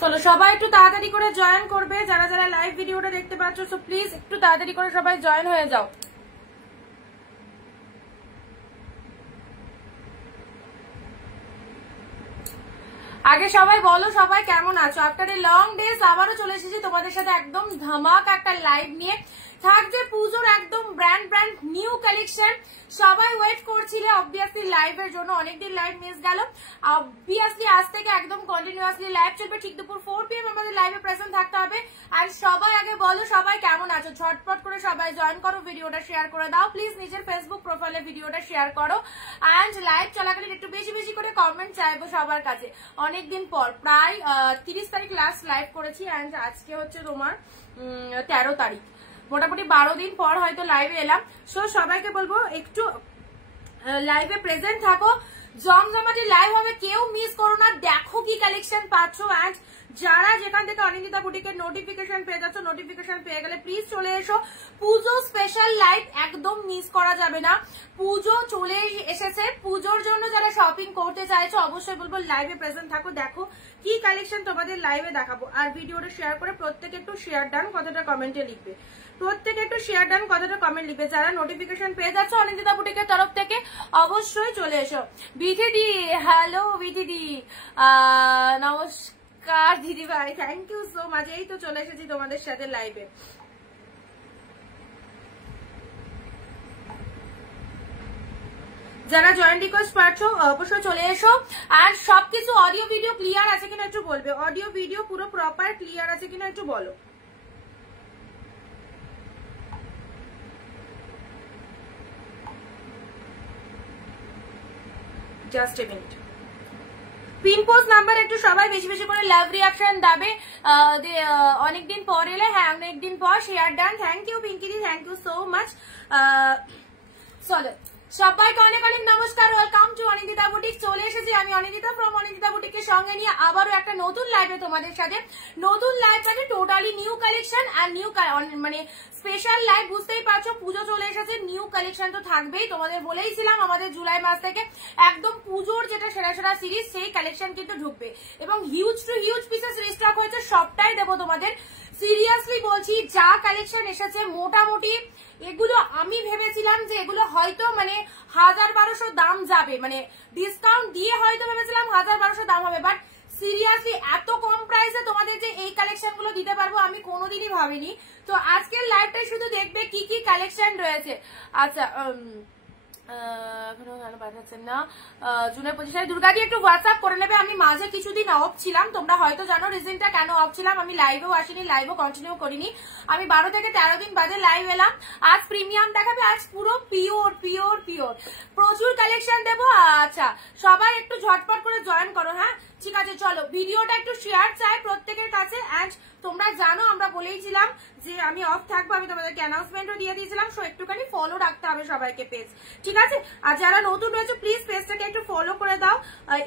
চলো সবাই একটু তাড়াতাড়ি করে জয়েন করবে, যারা যারা লাইভ ভিডিওটা দেখতে পাচ্ছ। সো প্লিজ একটু তাড়াতাড়ি করে সবাই জয়েন হয়ে যাও। আগে সবাই বলো সবাই কেমন আছো। আফটার এ লং ডেজ আবারও চলে এসেছি তোমাদের সাথে একদম ধামাকা একটা লাইভ নিয়ে। থাকছে পুজোর একদম ব্র্যান্ড নিউ কালেকশন। সবাই ওয়েট করছিলে অবভিয়াসলি লাইভের জন্য, অনেকদিন লাইভ মিস গেল। অবভিয়াসলি আজ থেকে একদম কন্টিনিউয়াসলি লাইভ চলবে, ঠিক দুপুর 4 PM আমাদের লাইভে প্রেজেন্ট থাকতে হবে। আর সবাই আগে বলো সবাই কেমন আছো, ঝটপট করে সবাই জয়েন করো, ভিডিওটা শেয়ার করে দাও প্লিজ, নিজের ফেসবুক প্রোফাইলে ভিডিওটা শেয়ার করো। অ্যান্ড লাইভ চলাকালীন একটু বেশি বেশি করে কমেন্ট চাইবো সবার কাছে। অনেকদিন পর প্রায় 30 তারিখ লাস্ট লাইভ করেছি, অ্যান্ড আজকে হচ্ছে তোমার 13 তারিখ, মোটামুটি 12 দিন পর হয়তো লাইভে এলাম। সো সবাইকে বলবো একটু লাইভে প্রেজেন্ট থাকো, জমজমাটি লাইভ হবে, কেউ মিস করো না। দেখো কি কালেকশন পাচ্ছ। অ্যান্ড যারা যেখান থেকে অনিন্দিতা বুটিকের নোটিফিকেশন পেয়ে যাচ্ছ, নোটিফিকেশন পেয়ে গেলে প্লিজ চলে এসো। পুজো স্পেশাল লাইভ একদম মিস করা যাবে না। পুজো চলে এসেছে, পুজোর জন্য যারা শপিং করতে চাইছো অবশ্যই বলবো লাইভে প্রেজেন্ট থাকো। দেখো কি কালেকশন তোমাদের লাইভে দেখাবো। আর ভিডিওটা শেয়ার করে প্রত্যেকে একটু শেয়ার ডান কথাটা কমেন্টে লিখবে, প্রত্যেকে একটু শেয়ার ডান কথাটা কমেন্ট লিখবে। যারা নোটিফিকেশন পেয়ে যাচ্ছ অনিন্দিতা বুটিকের তরফ থেকে অবশ্যই চলে এসো। বিথিদি, হ্যালো বিথিদি, নমস্কার দিদি ভাই, থ্যাংক ইউ সো মাচ। এই তো চলে এসেছি তোমাদের সাথে লাইভে। যারা জয়েন্ট রিকোয়েস্ট পাচ্ছ অবশ্যই চলে এসো। আর সবকিছু অডিও ভিডিও ক্লিয়ার আছে কিনা একটু বলবে, অডিও ভিডিও পুরো প্রপার ক্লিয়ার আছে কিনা একটু বলো। Just a minute. Pin post number একটু সবাই বেশি বেশি করে লাভ রিয়াকশন দেবে। অনেকদিন পর এলে, হ্যাঁ অনেকদিন পর, শেয়ার ডান। থ্যাংক ইউ পিঙ্কিদি, থ্যাংক ইউ সো মাচ। চলো সবাইকে অনেক অনেক নমস্কার, ওয়েলকাম টু অনিন্দিতা বুটিক। চলে এসেছি আমি অনিন্দিতা ফ্রম অনিন্দিতা বুটিকের সঙ্গে নিয়ে আবারও একটা নতুন লাইভে তোমাদের সাথে। নতুন লাইভ মানে টোটালি নিউ কালেকশন আর নিউ মানে স্পেশাল লাইভ, বুঝতেই পারছো পুজো চলে এসেছে, নিউ কালেকশন তো থাকবেই। তোমাদের বলেইছিলাম আমাদের জুলাই মাস থেকে একদম পুজোর যেটা সেরা সেরা সিরিজ সেই কালেকশন কিন্তু ঢুকবে, এবং huge to huge pieces restock হয়েছে, সবটাই দেবো তোমাদের। সিরিয়াসলি বলছি, যা কালেকশন এসেছে মোটামুটি এগুলো আমি ভেবেছিলাম যে এগুলো হয়তো মানে 1000-1200 দাম যাবে, মানে ডিসকাউন্ট দিয়ে হয়তো ভেবেছিলাম 1000-1200 দাম হবে, বাট সিরিয়াসলি এত কম প্রাইসে তোমাদের যে এই কালেকশন গুলো দিতে পারবো আমি কোনোদিনই ভাবিনি। তো আজকের লাইভটাই শুধু দেখবে কি কি কালেকশন রয়েছে। আচ্ছা এখনো কেন পাঠাচ্ছেন না? জুনের 25 দুর্গাদি একটু হোয়াটসঅ্যাপ করে নেবে। আমি মাঝে কিছুদিন অফ ছিলাম, তোমরা হয়তো জানো রিজনটা কেন অফ ছিলাম। আমি লাইভেও আসিনি, লাইভও কন্টিনিউ করিনি। আমি 12 থেকে 13 দিন বাদে লাইভ এলাম। আজ প্রিমিয়াম দেখাবে, আজ পুরো পিওর পিওর পিওর, প্রচুর কালেকশন দেবো। আচ্ছা সবাই একটু ঝটপট করে জয়েন করো। হ্যাঁ ঠিক আছে, চলো ভিডিওটা একটু শেয়ার চাই প্রত্যেকের কাছে। অ্যান্ড তোমরা জানো আমরা বলেইছিলাম যে আমি অফ থাকবো, আমি তোমাদেরকে অ্যানাউন্সমেন্টও দিয়ে দিয়েছিলাম। সো একটুখানি ফলো রাখতে হবে সবাইকে পেজ, ঠিক আছে? আর যারা নতুন রয়েছে প্লিজ পেজটাকে একটু ফলো করে দাও।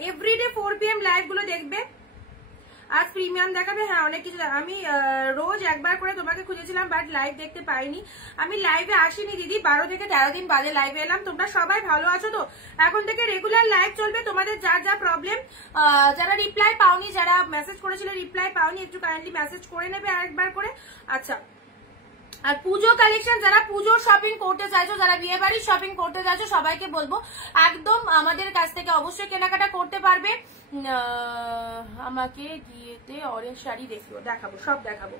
এভরিডে 4 PM লাইভ গুলো দেখবে। আজ প্রিমিয়াম দেখাবে, হ্যাঁ অনেক কিছু। আমি রোজ একবার করে তোমাকে খুঁজেছিলাম, বাট লাইভ দেখতে পাইনি। আমি লাইভে আসিনি দিদি, 12 থেকে 13 দিন বাদে লাইভে এলাম। তোমরা সবাই ভালো আছো তো? এখন থেকে রেগুলার লাইভ চলবে। তোমাদের যার যা প্রবলেম, যারা রিপ্লাই পাওনি, যারা মেসেজ করেছিল রিপ্লাই পাওনি, একটু কাইন্ডলি মেসেজ করে নেবে আরেকবার করে। আচ্ছা, আর পুজো কালেকশন, যারা পুজো শপিং করতে চাইছো, যারা বিয়ে বাড়ির শপিং করতে চাইছো, সবাইকে বলবো একদম আমাদের কাছ থেকে অবশ্যই কেনাকাটা করতে পারবে। আমাকে গিয়েতে অরেঞ্জ শাড়ি দেখাবো, সব দেখাবো,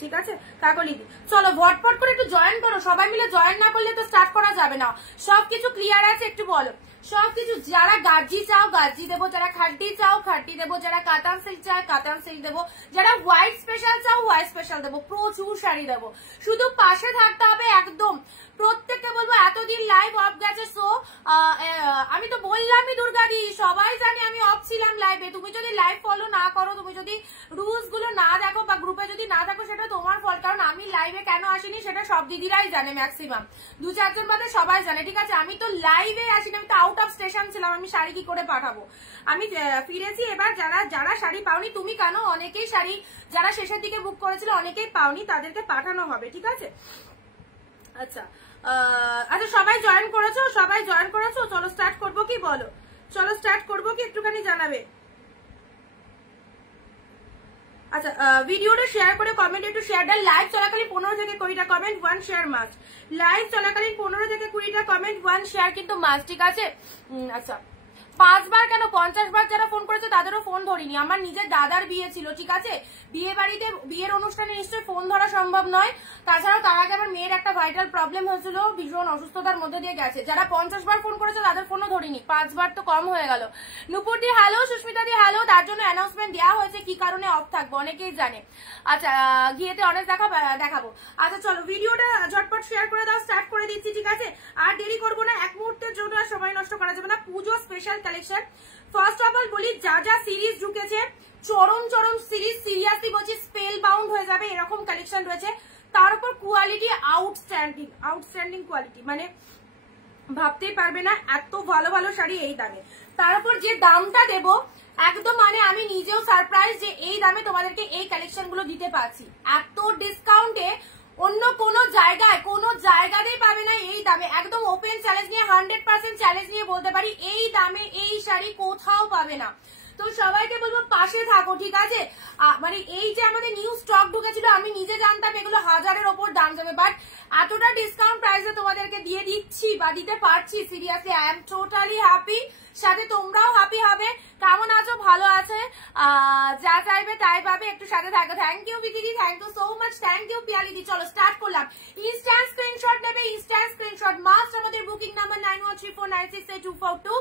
ঠিক আছে কাকলিদি? চলো ভটফট করে একটু জয়েন করো, সবাই মিলে জয়েন না করলে তো স্টার্ট করা যাবে না। সবকিছু ক্লিয়ার আছে একটু বলো সবকিছু। যারা গার্জি চাও গার্জি দেবো, যারা খাড্ডি চাও খাড্ডি দেবো, যারা কাতান সিল্ক চাও কাতান সিল্ক দেবো, যারা হোয়াইট স্পেশাল চাও হোয়াইট স্পেশাল দেবো, প্রচুর শাড়ি দেবো। শুধু পাশে থাকতে হবে একদম। প্রত্যেককে বলবো এতদিন লাইভ অফ গেছে, সো আমি তো বললামই দুর্গাদি, সবাই জানে আমি অফ ছিলাম লাইভে। তুমি যদি লাইভ ফলো না করো, তুমি যদি রুলস গুলো না দেখো বা গ্রুপে যদি না থাকো, সেটা তোমার ফল। কারণ আমি লাইভে কেন আসিনি সেটা সব দিদিরাই জানে, ম্যাক্সিমাম 2-4 জন বাদে সবাই জানে, ঠিক আছে? আমি তো লাইভে আসিনি, আমি তো আউট অফ স্টেশন ছিলাম। আমি শাড়ি কি করে পাঠাবো? আমি ফিরেছি এবার। যারা যারা শাড়ি পাওনি, তুমি কেন, অনেকেই শাড়ি যারা শেষের দিকে বুক করেছিল অনেকেই পাওনি, তাদেরকে পাঠানো হবে, ঠিক আছে? আচ্ছা আচ্ছা সবাই জয়েন করেছো, সবাই জয়েন করেছো? চলো স্টার্ট করবো কি বলো? চলো স্টার্ট করবো কি একটুখানি জানাবে। আচ্ছা ভিডিওটা শেয়ার করে কমেন্ট একটু শেয়ার দেন। লাইভ চলাকালীন 15 থেকে 20টা কমেন্ট, 1 শেয়ার মাস্ট। লাইভ চলাকালীন 15 থেকে 20টা কমেন্ট, 1 শেয়ার কিন্তু মাস্ট, ঠিক আছে? আচ্ছা 5 বার কেন 50 বার যারা ফোন করেছে তাদেরও ফোন ধরিনি। আমার নিজের দাদার বিয়ে ছিল, ঠিক আছে? বিয়ে বাড়িতে বিয়ের অনুষ্ঠানে নিশ্চয়ই ফোন ধরা সম্ভব নয়। তাছাড়াও তার আগে আমার মেয়ের একটা ভাইটাল প্রবলেম হয়েছিল, ভীষণ অসুস্থতার মধ্যে দিয়ে গেছে। যারা 50 বার ফোন করেছে তাদের ফোনও ধরিনি, 5 বার তো কম হয়ে গেল। নুপুর দি হ্যালো, সুস্মিতা দি হ্যালো। তার জন্য অ্যানাউন্সমেন্ট দেওয়া হয়েছে কি কারণে অফ থাকবো, অনেকেই জানে। আচ্ছা গিয়েতে অনেক দেখাবো। আচ্ছা চলো ভিডিওটা ঝটপট শেয়ার করে দাও, স্টার্ট করে দিচ্ছি, ঠিক আছে? আর দেরি করবো না, এক মুহূর্তের জন্য আর সময় নষ্ট করা যাবে না। পুজো special collection. First of all বলি, যা যা সিরিজ ঢুকেছে চরম চরম সিরিজ, সিরিয়াসলি বলছি স্পেল বাউন্ড হয়ে যাবে এরকম কালেকশন রয়েছে। তার উপর কোয়ালিটি আউটস্ট্যান্ডিং কোয়ালিটি, মানে ভাবতেই পারবে না এত ভালো ভালো শাড়ি এই দামে। তার উপর যে দামটা দেবো একদম, মানে আমি নিজেও সারপ্রাইজ যে এই দামে তোমাদেরকে এই কালেকশন গুলো দিতে পারছি। এত ডিসকাউন্টে অন্য কোনো জায়গাতেই পাবে না এই দামে। একদম ওপেন চ্যালেঞ্জ নিয়ে 100% চ্যালেঞ্জ নিয়ে বলতে পারি এই দামে এই শাড়ি কোথাও পাবে না। তো সবাইকে বলবো পাশে থাকো, ঠিক আছে? মানে এই যে আমাদের নিউ স্টক ঢুকেছিল, আমি নিজে জানতাম এগুলো 1000-এর ওপর দাম যাবে, বাট এতটা ডিসকাউন্ট প্রাইসে তোমাদেরকে দিয়ে দিচ্ছি বা দিতে পারছি, seriously I am totally happy. সাথে তোমরাও হ্যাপি হবে। কেমন আছো? ভালো আছে? যা চাইবে তাই পাবে, একটু সাথে থাকো। থ্যাংক ইউ বিদিদি, thank you so much, thank you পিয়ালিদি। চলো স্টার্ট করলাম। ইনস্ট্যান্ট স্ক্রিনশট নেবে, ইনস্ট্যান্ট স্ক্রিনশট মাস্ট। আমাদের booking number 9134968242।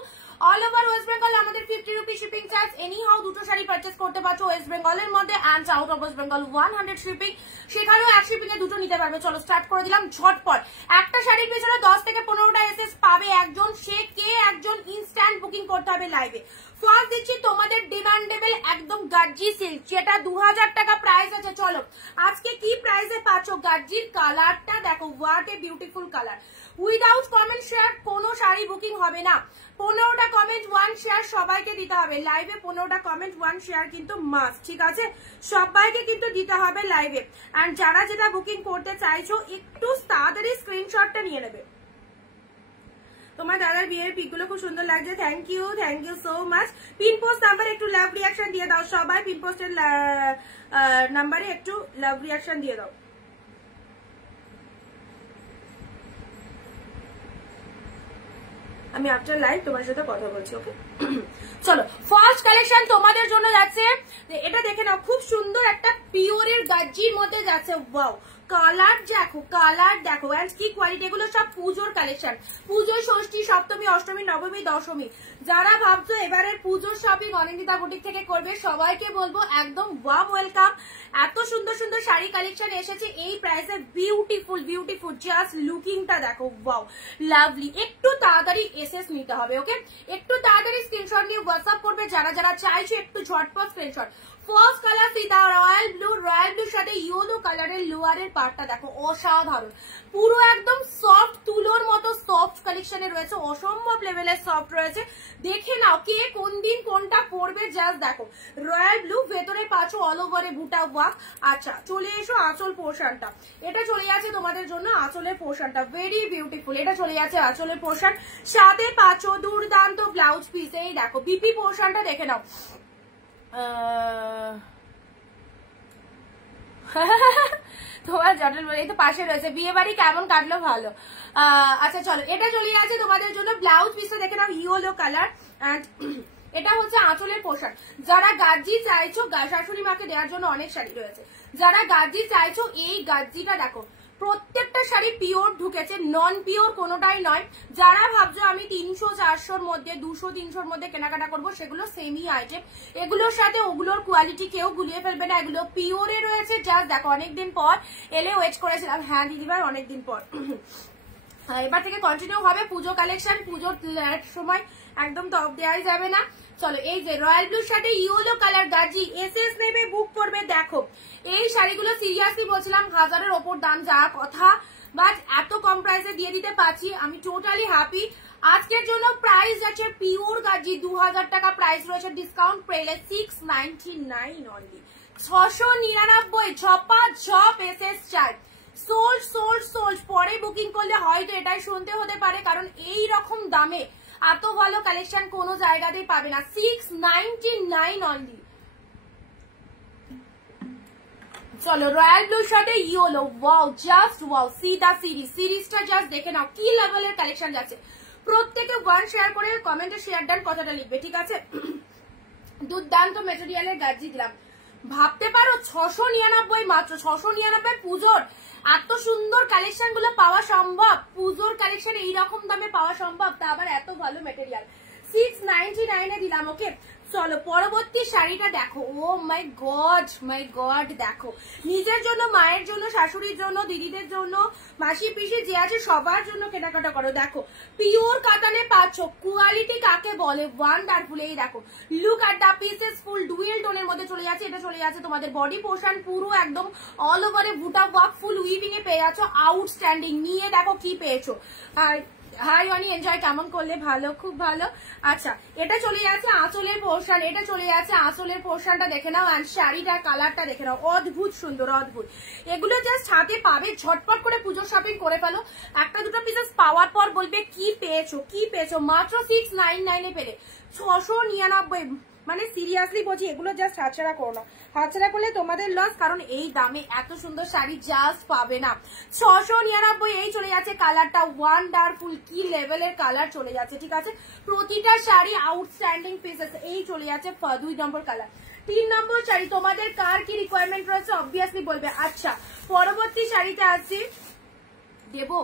All over West Bengal আমাদের 50 rupee shipping charge. Anyhow দুটো শাড়ি পারচেস করতে পারছো ওয়েস্ট বেঙ্গলের মধ্যে, and out of West Bengal 100 shipping, সেখানেও 1 শিপিং এ দুটো নিতে পারবে। চলো স্টার্ট করে দিলাম ঝটপট। একটা শাড়ির পিছনে 10 থেকে 15টা এসএস পাবে একজন, সে কে একজন ইনস্ট্যান্ট বুকিং করতে হবে লাইভে। ফার্স্ট দিচ্ছি তোমাদের ডিমান্ডেবল একদম গার্জি সিল্ক, যেটা 2000 টাকা প্রাইস আছে। চলো আজকে কি প্রাইসে পাচ্ছ? গার্জির কালারটা দেখো, what a beautiful colour. Without comment share কোনো শাড়ি বুকিং হবে না। 15টা কমেন্ট 1 শেয়ার সবাইকে দিতে হবে লাইভে। 15টা কমেন্ট 1 শেয়ার কিন্তু মাস্ট, ঠিক আছে? সবাইকে কিন্তু দিতে হবে লাইভে। আর যারা যেটা বুকিং করতে চাইছো একটু তাড়াতাড়ি স্ক্রিনশটটা নিয়ে নেবে। তোমার দাদার বিয়ের পিকগুলো খুব সুন্দর লাগছে, thank you so much. Pin post number একটু লাভ রিয়াকশন দিয়ে দাও সবাই, পিন পোস্টের নাম্বারে একটু লাভ রিয়াকশন দিয়ে দাও। আমি আফটার লাইভ তোমার সাথে কথা বলছি, ওকে? চলো ফার্স্ট কালেকশন তোমাদের জন্য যাচ্ছে, এটা দেখে নাও, খুব সুন্দর একটা পিওরের গার্জির মধ্যে যাচ্ছে। ওয়াও, কালার দেখো এন্ড কি কোয়ালিটি। এগুলো সব পুজোর কালেকশন, পুজো, ষষ্ঠী, সপ্তমী, অষ্টমী, নবমী, দশমী। যারা ভাবছো এবারের পুজোর শপিং অনিন্দিতা বুটিক থেকে করবে, সবাইকে বলবো একদম ওয়ার্ম ওয়েলকাম। এত সুন্দর সুন্দর শাড়ি কালেকশন এসেছে এই প্রাইসে, বিউটিফুল। জাস্ট লুকিংটা দেখো, ওয়াও লাভলি। একটু তাড়াতাড়ি এসএস নিতে হবে, ওকে? একটু তাড়াতাড়ি স্ক্রিনশট নিয়ে হোয়াটসঅ্যাপ করবে যারা যারা চাইছো, একটু ঝটপট স্ক্রিনশট। ফার্স্ট কালার সীতা রয়্যাল ব্লুর সাথে ইয়েলো কালারের লোয়ারের পার্টটা দেখো, অসাধারণ। পুরো একদম সফট, তুলোর মতো সফট কালেকশনে রয়েছে, অসম্ভব লেভেলের সফট রয়েছে। দেখে নাও কে কোন দিন কোনটা পরবে, জাস্ট দেখো। রয়্যাল ব্লু, ভেতরে পাচ্ছ অল ওভারে বুটা ওয়ার্ক। আচ্ছা চলে এসো আঁচল পোর্শনটা, এটা চলে যাচ্ছে তোমাদের জন্য আঁচলের পোর্শনটা, ভেরি বিউটিফুল। এটা চলে যাচ্ছে আঁচলের পোর্শন, সাথে পাচ্ছ দুর্দান্ত ব্লাউজ পিস। এই দেখো বিপি পোর্শনটা দেখে নাও। তোমার জটল বলে তো পাশে রয়েছে। বিয়ে বাড়ি কেমন কাটলো? ভালো। আচ্ছা চলো, এটা চলে যাচ্ছে তোমাদের জন্য ব্লাউজ পিসটা দেখে নাও, ইয়েলো কালার। এটা হচ্ছে আঁচলের পোশাক। যারা গার্জি চাইছো, শাশুড়ি মাকে দেওয়ার জন্য অনেক শাড়ি রয়েছে, যারা গার্জি চাইছো এই গার্জিটা দেখো, প্রত্যেকটা শাড়ি পিওর ঢুকেছে, নন পিওর কোনোটাই নয়। যারা ভাবছো আমি 300-400-র মধ্যে, 200-300-র মধ্যে কেনাকাটা করবো, সেগুলো সেমি আইটেম। এগুলোর সাথে ওগুলোর কোয়ালিটি কেউ গুলিয়ে ফেলবে না, এগুলো পিওরে রয়েছে। জাস্ট দেখো, অনেকদিন পর এলে ওয়েট করেছিলাম। হ্যাঁ দিদিভাই, অনেকদিন পর। এবার থেকে কন্টিনিউ হবে পুজো কালেকশন, পুজোর সময় একদম টপ দেওয়াই যাবে না। চলো, এই যে রয়্যাল ব্লুর সাথে ইয়েলো কালার গার্জি, এসএস নেবে, বুক করবে। দেখো এই শাড়িগুলো সিরিয়াসলি বলছিলাম 1000-এর ওপর দাম যাওয়ার কথা, বাট এত কম প্রাইসে দিয়ে দিতে পারছি, আমি টোটালি হ্যাপি। আজকের জন্য প্রাইস আছে পিওর গার্জি 2000 টাকা প্রাইস রয়েছে, ডিসকাউন্ট পেলে 699 অনলি। 699 ছপা ঝপ এসএস চার্জ। সোল্ড। পরে বুকিং করলে হয়তো এটাই শুনতে হতে পারে, কারণ এই রকম দামে এত ভালো কালেকশন কোনো জায়গাতেই পাবে না। 699 অনলি। চলো রয়্যাল ব্লুর সাথে yellow, wow just wow, see the সিরিজটা জাস্ট দেখে নাও কি লেভেলের কালেকশন যাচ্ছে। প্রত্যেকে ওয়ান শেয়ার করে কমেন্টে শেয়ার ডান কথাটা লিখবে, ঠিক আছে? দুর্দান্ত মেটেরিয়ালের গার্জি দিলাম। ভাবতে পারো 699 মাত্র, 699 পুজোর এত সুন্দর কালেকশন গুলো পাওয়া সম্ভব? পুজোর কালেকশন এইরকম দামে পাওয়া সম্ভব, তা আবার এত ভালো মেটেরিয়াল। 699 এ দিলাম। ওকে চলো পরবর্তী শাড়িটা দেখো। ও মাই গড দেখো, নিজের জন্য, মায়ের জন্য, শাশুড়ির জন্য, দিদিদের জন্য, মাসি পিসি যে আছে সবার জন্য কেনাকাটা করো। দেখো পিওর কাতানে পাচ্ছ, কোয়ালিটি কাকে বলে, ওয়ান্ডারফুল। এই দেখো look at the pieces, full dual টোনের মধ্যে চলে যাচ্ছে। এটা চলে যাচ্ছে তোমাদের বডি পোর্শন পুরো একদম অল ওভারে বুটা ওয়ার্ক, ফুল উইভিং এ পেয়ে যাচ্ছ। আউটস্ট্যান্ডিং। নিয়ে দেখো কি পেয়েছো। আর হাই অনি এনজয় কেমন করলে? ভালো, খুব ভালো। আচ্ছা এটা চলে যাচ্ছে আঁচলের পোর্শন, এটা চলে যাচ্ছে আঁচলের পোর্শনটা দেখে নাও। আর শাড়িটার কালারটা দেখে নাও, অদ্ভুত সুন্দর, অদ্ভুত। এগুলো জাস্ট হাতে পাবে, ঝটপট করে পুজো শপিং করে ফেলো। একটা দুটো পিসেস পাওয়ার পর বলবে কি পেয়েছো, কি পেয়েছো। মাত্র 699 এ পেলে 699, মানে সিরিয়াসলি বলছি এগুলো জাস্ট হাতছাড়া করো না। হাতছাড়া করলে তোমাদের লস, কারণ এই দামে এত সুন্দর শাড়ি জাস্ট পাবে না। 699 এই চলে যাচ্ছে। কালারটা ওয়ান্ডারফুল, কি লেভেলের কালার চলে যাচ্ছে, ঠিক আছে? প্রতিটা শাড়ি আউটস্ট্যান্ডিং পিসেস। এই চলে যাচ্ছে 2 নম্বর কালার। 3 নম্বর শাড়ি তোমাদের কার কি রিকোয়ারমেন্ট রয়েছে অবভিয়াসলি বলবে। আচ্ছা পরবর্তী শাড়িটা আছে দেবো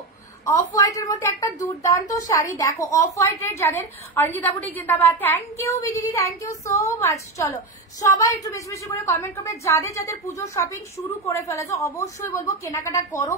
অফ হোয়াইটের মধ্যে একটা দুর্দান্ত শাড়ি। দেখো অফ হোয়াইটের জানেন, অরিজিতা বুটিক জিন্দাবাদ। থ্যাংক ইউ বিজিদি, থ্যাংক ইউ সো মাচ। চলো সবাই একটু বেশি বেশি করে কমেন্ট করবে। যাদের যাদের পুজোর শপিং শুরু করে ফেলেছো অবশ্যই বলবো কেনাকাটা করো।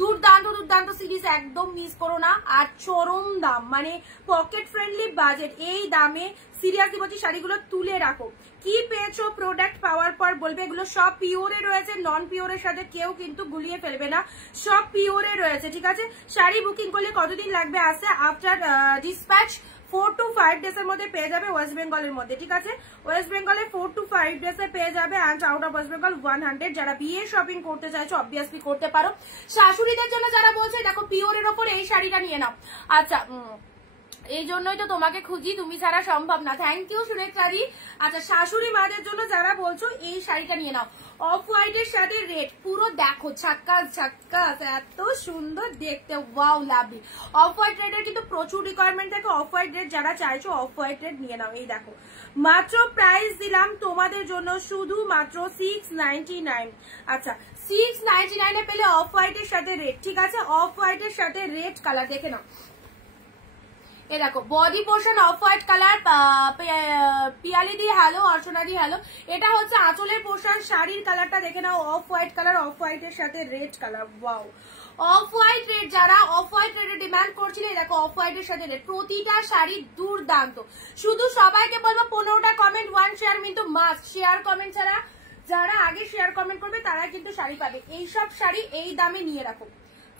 দুর্দান্ত দুর্দান্ত সিরিজ একদম মিস করো না। আর চরম দাম, মানে পকেট ফ্রেন্ডলি বাজেট, এই দামে সিরিয়াসলি বলছি শাড়িগুলো তুলে রাখো। কি পেয়েছো প্রোডাক্ট পাওয়ার পর বলবে। এগুলো সব পিওরে রয়েছে, নন পিওরের সাথে কেউ কিন্তু গুলিয়ে ফেলবে না, সব পিওরে রয়েছে, ঠিক আছে? শাড়ি বুকিং করলে কতদিন লাগবে আসতে? আফটার ডিসপ্যাচ 4 to 5 days এর মধ্যে পেয়ে যাবে ওয়েস্ট বেঙ্গলের মধ্যে, ঠিক আছে? ওয়েস্ট বেঙ্গলে 4 to 5 days এ পেয়ে যাবে। And out of West Bengal 100। যারা বিয়ে শপিং করতে চাইছো অবভিয়াসলি করতে পারো। শাশুড়িদের জন্য যারা বলছে দেখো পিওরের ওপর এই শাড়িটা নিয়ে নাও। আচ্ছা এই জন্যই তো তোমাকে খুঁজি, তুমি ছাড়া সম্ভব না। থ্যাংক ইউ সুরেখাদি। আচ্ছা শাশুড়ি মাদের জন্য যারা বলছো এই শাড়িটা নিয়ে নাও। অফ হোয়াইটের সাথে রেড, পুরো দেখো ঝাক্কাস ঝাক্কাস, এত সুন্দর দেখতে, ওয়াও লাভলি। অফ হোয়াইট রেডের কিন্তু প্রচুর রিকোয়ারমেন্ট থাকে। অফ হোয়াইট রেড যারা চাইছো অফ হোয়াইট রেড নিয়ে নাও। এই দেখো মাত্র প্রাইস দিলাম তোমাদের জন্য শুধু মাত্র 699। আচ্ছা 699 এ পেলে অফ হোয়াইটের সাথে রেড, ঠিক আছে? অফ হোয়াইটের সাথে রেড কালার দেখে নাও। এ দেখো body portion of white colour, Piyali দি হ্যালো, অর্চনা দি হ্যালো। এটা হচ্ছে আঁচলের পোর্শন, শাড়ির কালারটা দেখে নাও অফ হোয়াইট কালার, অফ হোয়াইটের সাথে red colour, wow. Off white red, যারা অফ হোয়াইট রেডের ডিমান্ড করছিলে দেখো অফ হোয়াইটের সাথে রেড, প্রতিটা শাড়ি দুর্দান্ত। শুধু সবাইকে বলবো 15টা কমেন্ট 1 শেয়ার, কিন্তু মাস্ট শেয়ার কমেন্ট ছাড়া যারা আগে শেয়ার কমেন্ট করবে তারা কিন্তু শাড়ি পাবে। এইসব শাড়ি এই দামে নিয়ে রাখো।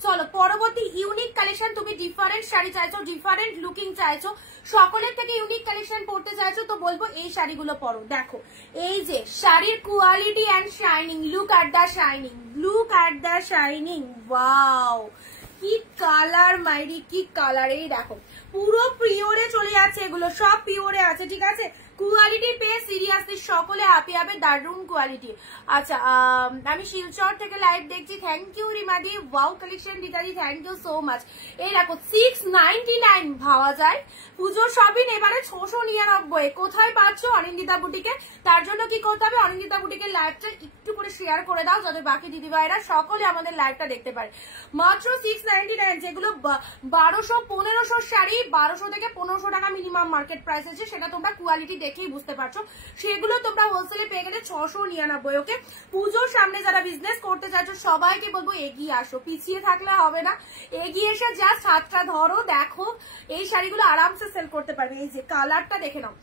চলো পরবর্তী ইউনিক কালেকশন। তুমি ডিফারেন্ট শাড়ি চাইছো, ডিফারেন্ট লুকিং চাইছো, সকলের থেকে ইউনিক কালেকশন পড়তে চাইছো, তো বলবো এই শাড়িগুলো পরো। দেখো এই যে শাড়ির quality and shining, look at the shining, look at the shining, wow কি কালার মাইরি, কি কালার। এই দেখো পুরো পিওরে চলে যাচ্ছে, এগুলো সব পিওরে আছে, ঠিক আছে? কোয়ালিটি পেয়ে সিরিয়াসলি সকলে হাপি হবে, দারুন কোয়ালিটি। আচ্ছা আমি শিলচর থেকে লাইভ দেখছি, থ্যাংক ইউ রিমাদি। ওয়াও কালেকশন দিদাদি, থ্যাংক ইউ সো মাচ। এই দেখো 699 ভাবা যায়। পুজোর শপিং এবারে 699 কোথায় পাচ্ছ? অনিন্দিতা বুটিকে। তার জন্য কি করতে হবে? অনিন্দিতা বুটিকের লাইভটা একটু করে শেয়ার করে দাও, যাতে বাকি দিদি ভাইরা সকলে আমাদের লাইভটা দেখতে পারে। মাত্র 699, যেগুলো 1200-1500 শাড়ি, 1200 থেকে 1500 টাকা মিনিমাম মার্কেট প্রাইস আছে, সেটা তোমরা কোয়ালিটি দেখেই বুঝতে পারছো। সেগুলো তোমরা হোলসেলে পেয়ে গেলে 699। ওকে পুজোর সামনে যারা বিজনেস করতে চাইছো সবাইকে বলবো এগিয়ে আসো, পিছিয়ে থাকলে হবে না। এগিয়ে এসে জাস্ট হাতটা ধরো, দেখো এই শাড়িগুলো আরামসে সেল করতে পারবে। এই যে কালারটা দেখে নাও,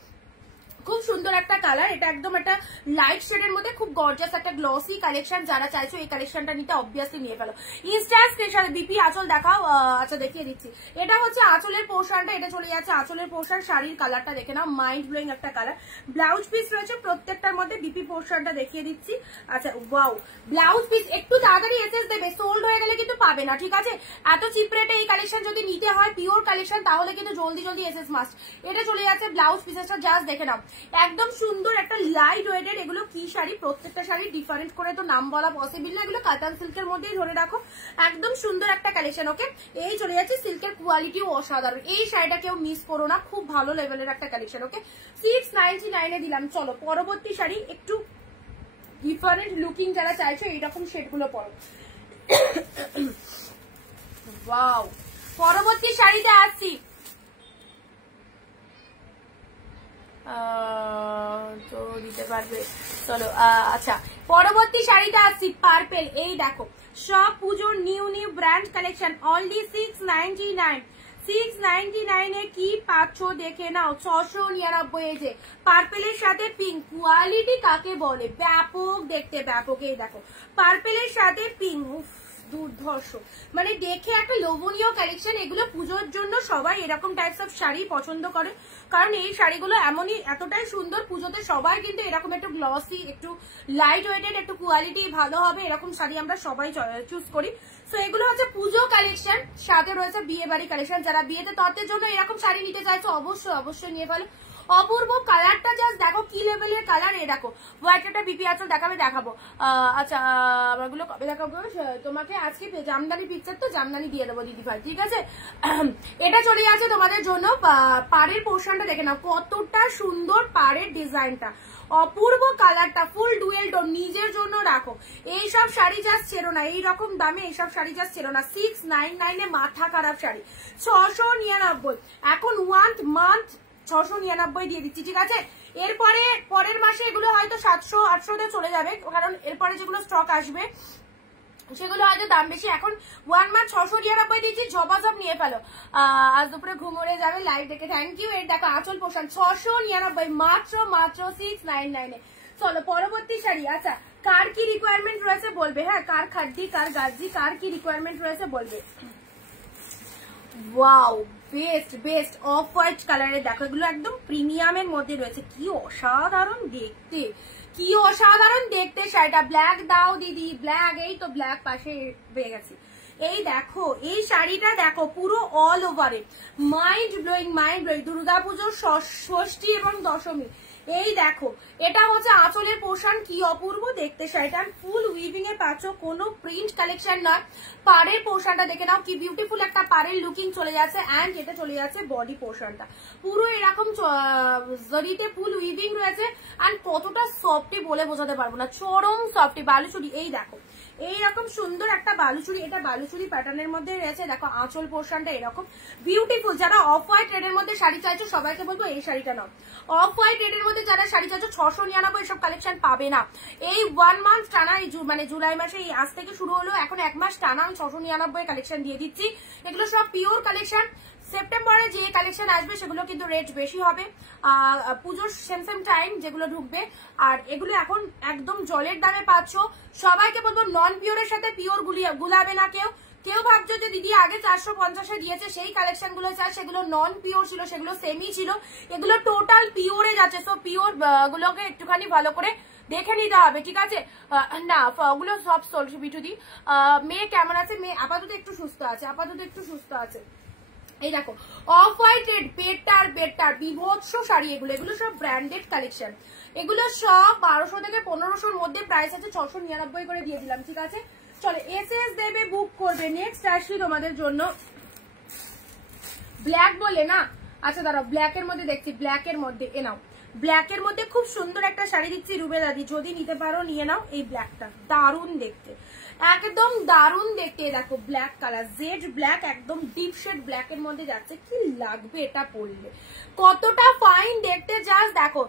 খুব সুন্দর একটা কালার। এটা একদম একটা লাইট শেডের মধ্যে খুব গর্জিয়াস একটা গ্লসি কালেকশন। যারা চাইছো এই কালেকশনটা নিতে অবভিয়াসলি নিয়ে ফেলো। Instant screenshot. বিপি আঁচল দেখাও। আচ্ছা দেখিয়ে দিচ্ছি। এটা হচ্ছে আঁচলের পোর্শনটা, এটা চলে যাচ্ছে আঁচলের পোর্শন। শাড়ির কালারটা দেখে নাও, মাইন্ড ব্লোয়িং একটা কালার। ব্লাউজ পিস রয়েছে প্রত্যেকটার মধ্যে। বিপি পোর্শনটা দেখিয়ে দিচ্ছি। আচ্ছা ওয়াও ব্লাউজ পিস একটু তাড়াতাড়ি এসএস দেবে, সোল্ড হয়ে গেলে কিন্তু পাবে না, ঠিক আছে? এত চিপ রেটে এই কালেকশন যদি নিতে হয় পিওর কালেকশন, তাহলে কিন্তু জলদি জলদি এসএস মাস্ট। এটা চলে যাচ্ছে ব্লাউজ পিসেসটা, জাস্ট দেখে নাও। একদম সুন্দর একটা লাইট ওয়েটের। এগুলো কি শাড়ি, প্রত্যেকটা শাড়ি ডিফারেন্ট করে তো নাম বলা পসিবল না, এগুলো কাতান সিল্কের মধ্যেই ধরে রাখো। একদম সুন্দর একটা কালেকশন। ওকে, এই চলে যাচ্ছে, সিল্কের কোয়ালিটিও অসাধারণ। এই শাড়িটা কেউ মিস করো না, খুব ভালো লেভেলের একটা কালেকশন। ওকে, 699 এ দিলাম। চলো পরবর্তী শাড়ি, একটু ডিফারেন্ট লুকিং যারা চাইছো এইরকম শেডগুলো পরো। ওয়াও, পরবর্তী শাড়িতে আসছি। তো দিতে পারবে, চলো। আচ্ছা, পরবর্তী শাড়িটা আসছি, পার্পেল। এই দেখো, সব পুজোর new new brand collection, only 699। 699 এ কি পাচ্ছ দেখে নাও, 699। এই যে পার্পেলের সাথে পিঙ্ক, কোয়ালিটি কাকে বলে, ব্যাপক দেখতে, ব্যাপক। এই দেখো পার্পেলের সাথে পিঙ্ক, দুর্ধর্ষ, মানে দেখে একটা লোভনীয় কালেকশন। এগুলো পুজোর জন্য সবাই এরকম টাইপস অফ শাড়ি পছন্দ করে, কারণ এই শাড়িগুলো এমনই এতটাই সুন্দর, পুজোতে সবাই কিন্তু এরকম একটু গ্লসি, একটু লাইট ওয়েটেড, একটু কোয়ালিটি ভালো হবে এরকম শাড়ি আমরা সবাই চুজ করি। তো এগুলো হচ্ছে পুজো কালেকশন, সাথে রয়েছে বিয়ে বাড়ি কালেকশন। যারা বিয়েতে তত্ত্বের জন্য এরকম শাড়ি নিতে চাইছো অবশ্যই অবশ্যই নিয়ে ফেলো। অপূর্ব কালারটা জাস্ট দেখো কি লেভেলের কালার। এ দেখো হোয়াইট একটা বিপি আঁচল দেখাবো। আচ্ছা, আমারগুলো কবে দেখাবো তোমাকে, আজকে জামদানি পিকচার তো জামদানি দিয়ে দেবো দিদি ভাই, ঠিক আছে। এটা চলে আছে তোমাদের জন্য। পাড়ের পোর্শনটা দেখে নাও, কতটা সুন্দর পাড়ের ডিজাইনটা, অপূর্ব কালারটা, ফুল ডুয়েল টোন, নিজের জন্য রাখো। এইসব শাড়ি জাস্ট ছেড়ো না, এইরকম দামে এইসব শাড়ি জাস্ট ছেড়ো না। 699 এ মাথা খারাপ শাড়ি, 699। এখন 1 মান্থ 699 দিয়ে দিচ্ছি, ঠিক আছে। এরপরে পরের মাসে এগুলো হয়তো 700-800 চলে যাবে, কারণ এরপরে যেগুলো স্টক আসবে সেগুলো হয়তো দাম বেশি। এখন 1 মান্থ 699 দিচ্ছি, ঝপাঝপ নিয়ে ফেলো। আজ দুপুরে ঘুম উড়ে যাবে লাইভ দেখে, থ্যাংক ইউ। এর দেখো আঁচল পোষণ, 699, মাত্র 699 এ। চলো পরবর্তী শাড়ি। আচ্ছা, কার কি রিকোয়ারমেন্ট রয়েছে বলবে, হ্যাঁ, কার খাদ্দি, কার গাজি, কার কি রিকোয়ারমেন্ট রয়েছে বলবে। Wow, best best off white কালারের দেখো, এগুলো একদম প্রিমিয়ামের মধ্যে রয়েছে, কি অসাধারণ দেখতে, কি অসাধারণ দেখতে শাড়িটা। ব্ল্যাক দাও দিদি, ব্ল্যাক, এই তো ব্ল্যাক পাশে পেয়ে গেছি। এই দেখো এই শাড়িটা দেখো, পুরো অল ওভারে মাইন্ড ব্লোয়িং, মাইন্ড ব্লোয়িং। দুর্গাপুজোর ষষ্ঠী এবং দশমী। এই দেখো এটা হচ্ছে আঁচলের পোর্শন, কি অপূর্ব দেখতে শাড়িটা। ফুল উইভিং এ পাচ্ছ, কোনো প্রিন্ট কালেকশন নয়। পাড়ের পোর্শনটা দেখে নাও, কি বিউটিফুল একটা পাড়ের লুকিং চলে যাচ্ছে। অ্যান্ড এটা চলে যাচ্ছে বডি পোর্শনটা, পুরো এরকম জরিতে ফুল উইভিং রয়েছে। অ্যান্ড কতটা সফটি বলে বোঝাতে পারবো না, চরম সফটি। বালুচুরি, এই দেখো এইরকম সুন্দর একটা বালুচুরি, এটা বালুচুরি প্যাটার্নের মধ্যে রয়েছে। দেখো আঁচল পোর্শনটা এরকম বিউটিফুল। যারা অফ হোয়াইট রেডের মধ্যে শাড়ি চাইছো সবাইকে বলবো এই শাড়িটা নাও। অফ হোয়াইট রেডের মধ্যে যারা শাড়ি চাইছো 699 এসব কালেকশন পাবে না। এই 1 মান্থ টানা, মানে জুলাই মাসে আজ থেকে শুরু হলো, এখন 1 মাস টানা আমি 699 কালেকশন দিয়ে দিচ্ছি। এগুলো সব পিওর কালেকশন। সেপ্টেম্বরে যে কালেকশন আসবে সেগুলো কিন্তু রেট বেশি হবে, পুজোর সেম টাইম যেগুলো ঢুকবে। আর এগুলো এখন একদম জলের দামে পাচ্ছ। সবাইকে বলবো নন পিওরের সাথে পিওর গুলাবে না কেউ। কেউ ভাবছো যে দিদি আগে 450 দিয়েছে সেই কালেকশন গুলো চাই, সেগুলো নন পিওর ছিল, সেগুলো সেমি ছিল। এগুলো টোটাল পিওরে যাচ্ছে। সো পিওর গুলোকে একটুখানি ভালো করে দেখে নিতে হবে, ঠিক আছে। না ওগুলো সব চলছে। বিটুদি মেয়ে কেমন আছে? মেয়ে আপাতত একটু সুস্থ আছে, আপাতত একটু সুস্থ আছে। এই দেখো অফ হোয়াইট রেড, বেটার বিভৎস শাড়ি। এগুলো সব ব্র্যান্ডেড কালেকশন। এগুলো সব 1200 থেকে 1500-র মধ্যে প্রাইস আছে, 699 করে দিয়ে দিলাম, ঠিক আছে। চলো এসএস দেবে, বুক করবে। নেক্সট আসি তোমাদের জন্য ব্ল্যাক বলে না। আচ্ছা দাঁড়াও, ব্ল্যাকের মধ্যে দেখছি, ব্ল্যাকের মধ্যে এ নাও। ব্ল্যাকের মধ্যে খুব সুন্দর একটা শাড়ি দিচ্ছি রুবে দাদি, যদি নিতে পারো নিয়ে নাও। এই ব্ল্যাকটা দারুণ দেখতে, একদম দারুণ দেখতে। দেখো ব্ল্যাক কালার, জেড ব্ল্যাক, একদম ডিপ শেড ব্ল্যাকের মধ্যে যাচ্ছে। কি লাগবে এটা পরলে, কতটা ফাইন দেখতে, জাস্ট দেখো।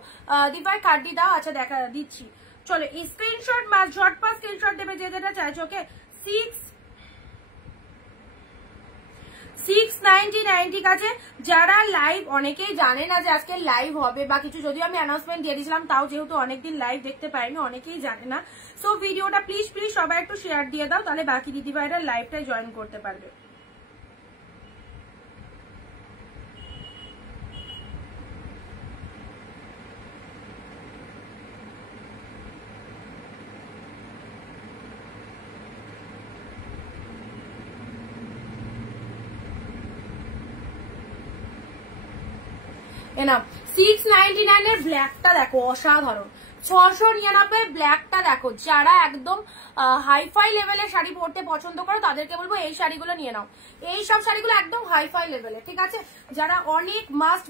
দিভাই কার্ডি দাও। আচ্ছা দেখা দিচ্ছি, চলো স্ক্রিনশট মাস ঝটপট স্ক্রিনশট দেবে যে যেটা চাইছো। ওকে 699, ঠিক আছে। যারা লাইভ, অনেকেই জানে না যে আজকে লাইভ হবে বা কিছু, যদিও আমি অ্যানাউন্সমেন্ট দিয়ে দিয়েছিলাম, তাও যেহেতু অনেকদিন লাইভ দেখতে পাইনি, অনেকেই জানে না। সো ভিডিওটা প্লিজ সবাই একটু শেয়ার দিয়ে দাও, তাহলে বাকি দিদিভাইরা লাইভটাই জয়েন করতে পারবে। না 699 এর ব্ল্যাকটা দেখো অসাধারণ, 699 ব্ল্যাকটা দেখো। যারা একদম হাইফাই লেভেলের শাড়ি পরতে পছন্দ করো তাদেরকে বলবো এই শাড়িগুলো নিয়ে নাও। এই সব শাড়িগুলো একদম হাইফাই লেভেলের, ঠিক আছে। যারা অনেক মাস্ট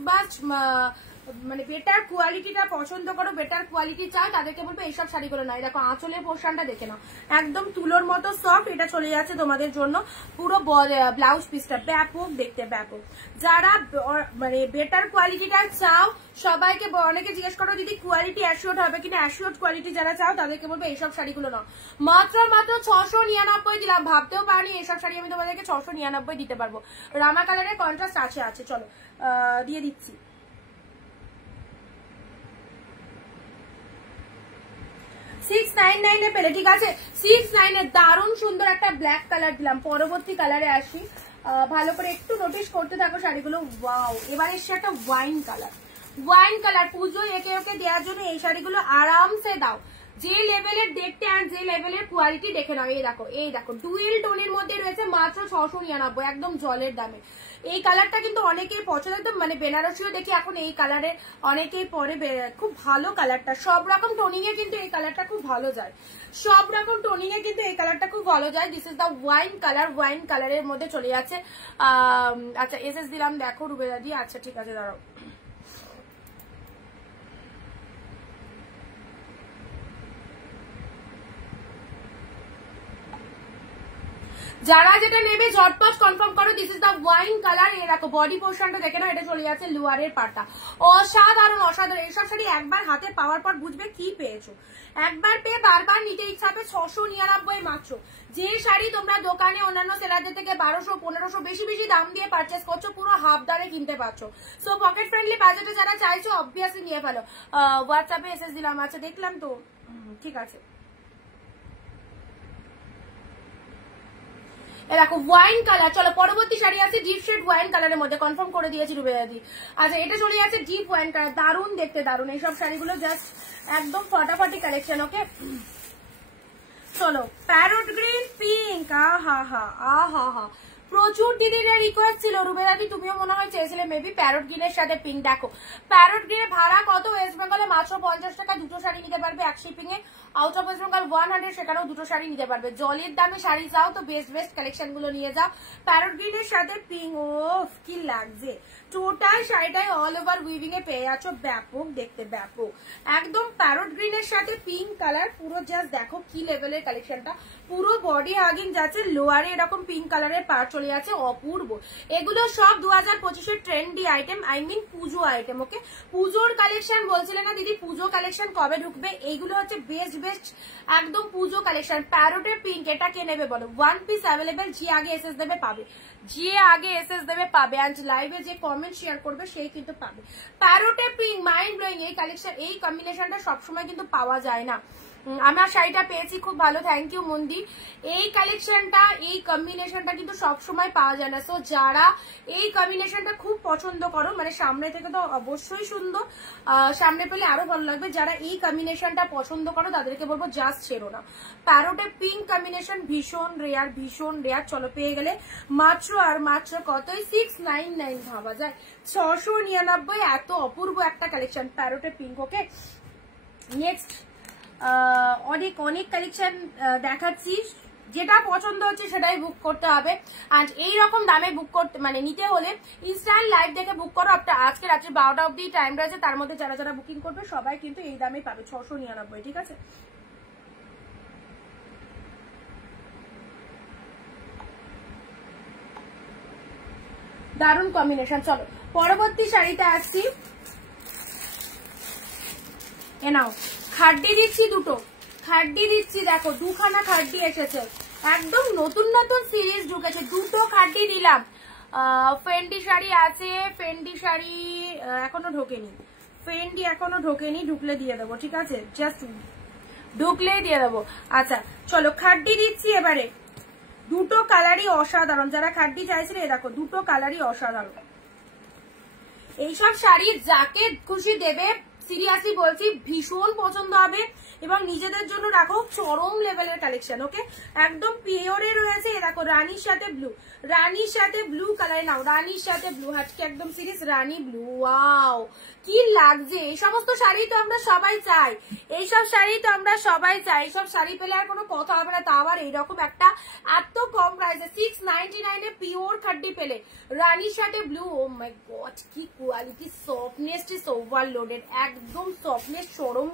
মানে বেটার কোয়ালিটিটা পছন্দ করো, বেটার কোয়ালিটি চাও, তাদেরকে বলবো এইসব শাড়িগুলো নাই। দেখো আঁচলের পোর্শনটা দেখে নাও, একদম তুলোর মতো সফট। এটা চলে যাচ্ছে তোমাদের জন্য পুরো ব্লাউজ পিসটা ব্যাপক দেখতে, ব্যাপক। যারা মানে বেটার কোয়ালিটিটা চাও, সবাইকে অনেকে জিজ্ঞেস করো দিদি কোয়ালিটি অ্যাসিওর্ড হবে কিনা, অ্যাসিওর্ড কোয়ালিটি যারা চাও তাদেরকে বলবো এইসব শাড়িগুলো নাও। মাত্র 699 দিলাম, ভাবতেও পারিনি এইসব শাড়ি আমি তোমাদেরকে 699 দিতে পারবো। রামা কালারের কন্ট্রাস্ট আছে, চলো দিয়ে দিচ্ছি। 699 এ পেলে, ঠিক আছে। 69 এর দারুণ সুন্দর একটা ব্ল্যাক কালার দিলাম। পরবর্তী কালারে আসি, ভালো করে একটু নোটিস করতে থাকো শাড়িগুলো। ওয়াও, এবার এসছে একটা ওয়াইন কালার। ওয়াইন কালার পুজো একে ওকে দেওয়ার জন্য এই শাড়িগুলো আরামসে দাও। যে লেভেলের দেখতে আর যে লেভেলের কোয়ালিটি দেখে নাও। এই দেখো ডুয়েল টোনের মধ্যে রয়েছে, মাত্র 699, একদম জলের দামে। এই কালারটা কিন্তু অনেকেই পছন্দ, একদম মানে বেনারসিও দেখি এখন এই কালারে অনেকেই পরে, খুব ভালো কালারটা। সব রকম টোনিং এ কিন্তু এই কালারটা খুব ভালো যায়, সব রকম টোনিং এ কিন্তু এই কালারটা খুব ভালো যায়। This is the wine colour, wine কালারের মধ্যে চলে যাচ্ছে। আচ্ছা এসএস দিলাম, দেখো রুবেদা দি। আচ্ছা ঠিক আছে, দাঁড়াও। যারা যেটা নেবে ঝটপট কনফার্ম করো। This is the wine colour. এই দেখো বডি পোর্শনটা দেখে নাও, এটা চলে যাচ্ছে লোয়ারের পাটটা। অসাধারণ অসাধারণ। এইসব শাড়ি একবার হাতে পাওয়ার পর বুঝবে কি পেয়েছো, একবার পেয়ে বারবার নিতে ইচ্ছা হবে। 699 মাত্র। যে শাড়ি তোমরা দোকানে অন্যান্য সেলারদের থেকে 1200 1500 বেশি বেশি দাম দিয়ে পারচেস করছো, পুরো হাফ দামে কিনতে পারছো। সো পকেট ফ্রেন্ডলি বাজেটে যারা চাইছো অবভিয়াসলি নিয়ে ফেলো। হোয়াটসঅ্যাপে এসএস দিলাম। আচ্ছা দেখলাম তো, ঠিক আছে। দেখো ওয়াইন কালার। চলো পরবর্তী শাড়ি আছে ডিপ শেড ওয়াইন কালারের মধ্যে, কনফার্ম করে দিয়েছি রুবেদাদি। আচ্ছা এটা চলে যাচ্ছে ডিপ ওয়াইন কালার, দারুণ দেখতে, দারুণ। এইসব শাড়িগুলো জাস্ট একদম ফটাফটি কালেকশন। ওকে চলো প্যারট গ্রিন পিঙ্ক। আহা প্রচুর দিদিদের রিকোয়েস্ট ছিল, রুবেদাদি তুমিও মনে হয় চেয়েছিলে মেবি প্যারট গ্রিনের সাথে পিঙ্ক। দেখো প্যারট গ্রিনের ভাড়া কত, ওয়েস্ট বেঙ্গলে মাত্র 50 টাকা, দুটো শাড়ি নিতে পারবে এক shipping A. Out of West Bengal 100, সেখানেও দুটো শাড়ি নিতে পারবে। জলের দামে শাড়ি চাও তো বেস্ট কালেকশন গুলো নিয়ে যাও। প্যারট গ্রিনের সাথে পিঙ্ক, ও কি লাগছে। টোটাল শাড়িটাই অল ওভার উইভিং এ পেয়ে যাচ্ছ, ব্যাপক দেখতে, ব্যাপক একদম। প্যারট গ্রিনের সাথে পিঙ্ক কালার, পুরো জাস্ট দেখো কি লেভেলের কালেকশনটা। পুরো বডি হাগিং যাচ্ছে, লোয়ারে এরকম পিঙ্ক কালারের পার চলে যাচ্ছে, অপূর্ব। এগুলো সব 2025-এর trendy item, I mean Puja item. ওকে পুজোর কালেকশন বলছিলে না দিদি, পুজো কালেকশন কবে ঢুকবে? এইগুলো হচ্ছে বেস্ট একদম পুজো কালেকশন। প্যারটের পিঙ্ক, এটা কে নেবে বলো? ওয়ান পিস অ্যাভেলেবেল, যে আগে এসএস দেবে পাবে, যে আগে এসএস দেবে পাবে। অ্যান্ড লাইভে যে কমেন্ট শেয়ার করবে সেই কিন্তু পাবে। প্যারটের পিঙ্ক মাইন্ড ব্লোয়িং। এই কালেকশন, এই কম্বিনেশনটা সবসময় কিন্তু পাওয়া যায় না। আমার শাড়িটা পেয়েছি খুব ভালো, থ্যাংক ইউ মন্দির। এই কালেকশনটা, এই কম্বিনেশনটা কিন্তু সবসময় পাওয়া যায় না। সো যারা এই কম্বিনেশনটা খুব পছন্দ করো, মানে সামনে থেকে তো অবশ্যই সুন্দর, সামনে পেলে আরো ভালো লাগবে। যারা এই কম্বিনেশনটা পছন্দ করো তাদেরকে বলবো জাস্ট ছেড়ো না। প্যারোটে পিঙ্ক কম্বিনেশন ভীষণ রেয়ার, ভীষণ রেয়ার। চলো পেয়ে গেলে মাত্র আর মাত্র কতই, 699 ভাবা যায়, 699। এত অপূর্ব একটা কালেকশন প্যারোটে পিঙ্ক। ওকে নেক্সট অনেক কালেকশন দেখাচ্ছি, যেটা পছন্দ হচ্ছে সেটাই বুক করতে হবে। আর এইরকম দামে বুক করতে মানে নিতে হলে ইনস্ট্যান্ট লাইভ দেখে বুক করো। আজকে রাত্রি 12টা অব্দি টাইম রয়েছে, তার মধ্যে যারা যারা বুকিং করবে সবাই কিন্তু এই দামে পাবে, 699, ঠিক আছে। দারুণ কম্বিনেশন। চলো পরবর্তী শাড়িতে আসছি। এ নাও খাড্ডি দিচ্ছি, দুটো খাড্ডি দিচ্ছি, দেখো দুখানা খাড্ডি এসেছে, একদম নতুন সিরিজ ঢুকেছে, দুটো খাড্ডি দিলাম। ফেন্ডি শাড়ি আছে, ফেন্ডি শাড়ি এখনো ঢোকেনি, ফেন্ডি এখনো ঢোকেনি, ঢুকলে দিয়ে দেবো, ঠিক আছে, জাস্ট ঢুকলেই দিয়ে দেবো। আচ্ছা চলো খাড্ডি দিচ্ছি এবারে, দুটো কালারই অসাধারণ। যারা খাড্ডি চাইছিলে দেখো দুটো কালারই অসাধারণ। এইসব শাড়ি যাকে খুশি দেবে, সিরিয়াসলি বলছি ভীষণ পছন্দ হবে। এবং নিজেদের জন্য রাখো চরম লেভেলের কালেকশন। ওকে, একদম পিওরে রয়েছে। দেখো রানীর সাথে ব্লু, রানীর সাথে ব্লু কালার নাও, রানীর সাথে ব্লু, হাটকে একদম সিরিজ রানী ব্লু। ওয়াও কি লাগছে! এই সমস্ত শাড়ি তো আমরা সবাই চাই, এইসব শাড়ি তো আমরা সবাই চাই। এইসব শাড়ি পেলে আর কোনো কথা হবে না, তা আবার এইরকম একটা এত কম প্রাইসে 699 এ পিওর খাড্ডি পেলে রানীর সাথে ব্লু। ও মাই গড কি কোয়ালিটি, সফটনেস ইজ ওভারলোডেড, একদম সফটনেস, সরম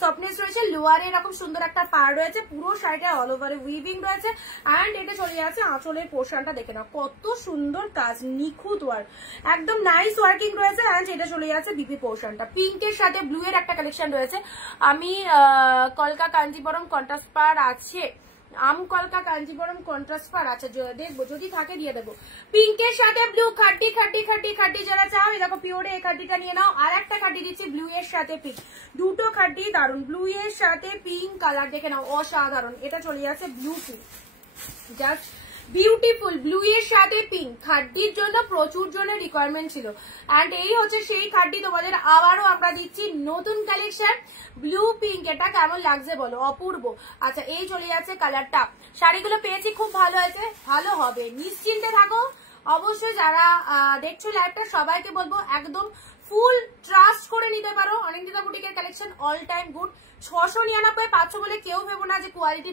সফটনেস রয়েছে। লোয়ারে এরকম সুন্দর একটা পার রয়েছে, পুরো শাড়িটা অল ওভারে উইভিং রয়েছে। অ্যান্ড এটা চলে যাচ্ছে আঁচলের পোর্শনটা, দেখে নাও কত সুন্দর কাজ, নিখুঁত ওয়ার্ক, একদম নাইস ওয়ার্কিং রয়েছে। অ্যান্ড এটা চলে যাচ্ছে বিপি পোর্শনটা, পিঙ্কের সাথে ব্লু এর একটা কালেকশন রয়েছে। আমি কলকা কাঞ্জিবরম কন্ট্রাস্ট পার আছে, কলকা কাঞ্জিবরম কন্ট্রাস্ট পার আছে, দেখবো যদি থাকে দিয়ে দেবো। পিঙ্কের সাথে ব্লু, খাড্ডি খাড্ডি খাড্ডি খাড্ডি যারা চাও এই দেখো পিওরে এই খাড্ডিটা নিয়ে নাও। আর একটা খাড্ডি দিচ্ছি ব্লু এর সাথে পিঙ্ক, দুটো খাড্ডি দারুন, ব্লু এর সাথে পিঙ্ক কালার দেখে নাও অসাধারণ। এটা চলে যাচ্ছে blue pink, just beautiful, blue এর সাথে পিঙ্ক। খাড্ডির জন্য প্রচুর জনের রিকোয়ারমেন্ট ছিল, এন্ড এই হচ্ছে সেই খাড্ডি তোমাদের আবারও আমরা দিচ্ছি নতুন কালেকশন ব্লু পিঙ্ক। এটা কেমন লাগছে বলো, অপূর্ব। আচ্ছা এই চলে যাচ্ছে কালারটা, শাড়িগুলো পেয়েছি খুব ভালো হয়েছে, ভালো হবে, নিশ্চিন্তে থাকো। অবশ্যই যারা দেখছো লাইভটা সবাইকে বলবো একদম ফুল ট্রাস্ট করে নিতে পারো অনিন্দিতা বুটিকের কালেকশন, অল টাইম গুড। 699 500 বলে কেউ ভেবো না যে কোয়ালিটি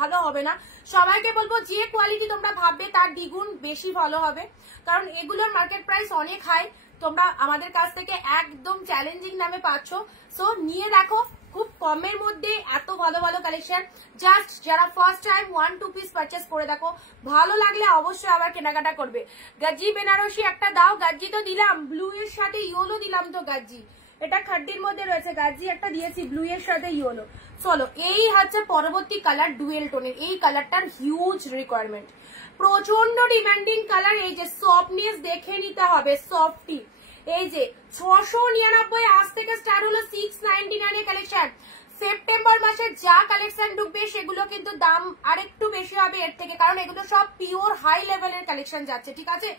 ভালো হবে না, সবাইকে বলবো যে কোয়ালিটি তোমরা ভাববে তার দ্বিগুণ বেশি ভালো হবে, কারণ এগুলোর মার্কেট প্রাইস অনেক হাই, তোমরা আমাদের কাছ থেকে একদম চ্যালেঞ্জিং দামে পাচ্ছ। সো নিয়ে দেখো খুব কমের মধ্যে এত ভালো ভালো কালেকশন। জাস্ট যারা ফার্স্ট টাইম 1-2 পিস পারচেস করে দেখো, ভালো লাগলে অবশ্যই আবার কেনাকাটা করবে। গাজি বেনারসি একটা দাও, গাজি তো দিলাম, ব্লু এর সাথে ইয়েলো দিলাম তো গাজি, এটা খাড্ডির মধ্যে রয়েছে, গাজি একটা দিয়েছি ব্লু এর সাথে ইয়েলো। চলো এই হচ্ছে পরবর্তী কালার ডুয়েল টোনের, এই কালারটার হিউজ রিকোয়ারমেন্ট, প্রচন্ড ডিমান্ডিং কালার। এই যে সফটনেস দেখে নিতে হবে, সফটি। এই যে 699 আজ থেকে স্টার্ট হলো 699 এর কালেকশন। সেপ্টেম্বর মাসে যা কালেকশন ঢুকবে সেগুলো কিন্তু দাম আরেকটু বেশি হবে এর থেকে, কারণ এগুলো সব পিওর হাই লেভেলের কালেকশন যাচ্ছে, ঠিক আছে।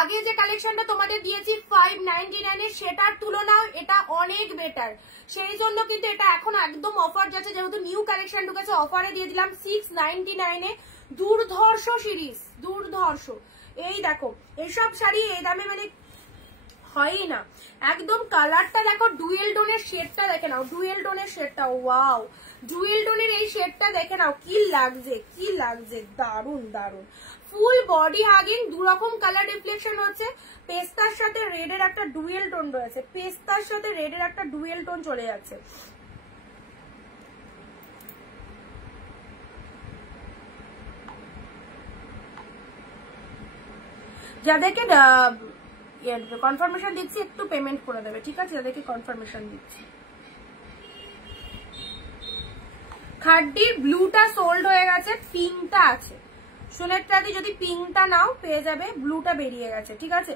আগে যে কালেকশনটা তোমাদের দিয়েছি 599 এর, সেটার তুলনায় এটা অনেক বেটার, সেই জন্য কিন্তু এটা এখন একদম অফার যাচ্ছে, যেহেতু নিউ কালেকশন ঢুকেছে অফারে দিয়ে দিলাম 699 এ। দুর্ধর্ষ সিরিজ, দুর্ধর্ষ। এই দেখো এসব শাড়ি এই দামে মানে হয়ই না, একদম কালারটা দেখো, ডুয়েল টোনের শেডটা দেখে নাও, ডুয়েল টোনের শেডটা, ওয়াও ডুয়েল টোনের এই শেডটা দেখে নাও কি লাগছে, কি লাগছে, দারুন দারুন। ফুল বডি হাগিং, দুরকম কালার রিফ্লেকশন হচ্ছে, পেস্তার সাথে রেডের একটা ডুয়েল টোন রয়েছে, পেস্তার সাথে রেডের একটা ডুয়েল টোন চলে যাচ্ছে। যাদেরকে কনফার্মেশন দিচ্ছি একটু পেমেন্ট করে দেবে, ঠিক আছে, যাদেরকে কনফার্মেশন দিচ্ছি। খাড্ডি ব্লুটা সোল্ড হয়ে গেছে, পিঙ্কটা আছে, সোনেরটা দিয়ে যদি পিঙ্কটা নাও পেয়ে যাবে, ব্লুটা বেরিয়ে গেছে, ঠিক আছে।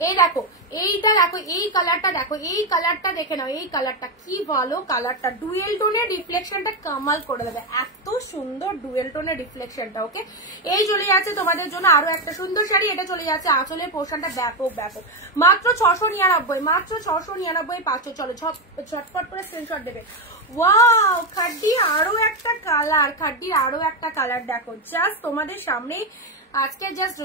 এই দেখো এইটা দেখো, এই কালারটা দেখো, এই কালারটা দেখে নাও, এই কালারটা কি ভালো কালারটা, ডুয়েল টোনের রিফ্লেকশনটা কামাল করে দেবে, এত সুন্দর ডুয়েল টোনের রিফ্লেকশনটা। ওকে এই চলে যাচ্ছে তোমাদের জন্য আরো একটা সুন্দর শাড়ি, এটা চলে যাচ্ছে আঁচলের পোর্শনটা, ব্যাপক ব্যাপক, মাত্র 699, মাত্র 699 500। চলো ঝটপট করে স্ক্রিনশট দেবে। ওয়াও খাড্ডি আরো একটা কালার, খাড্ডির আরো একটা কালার দেখো, জাস্ট তোমাদের সামনেই আজকে জাস্ট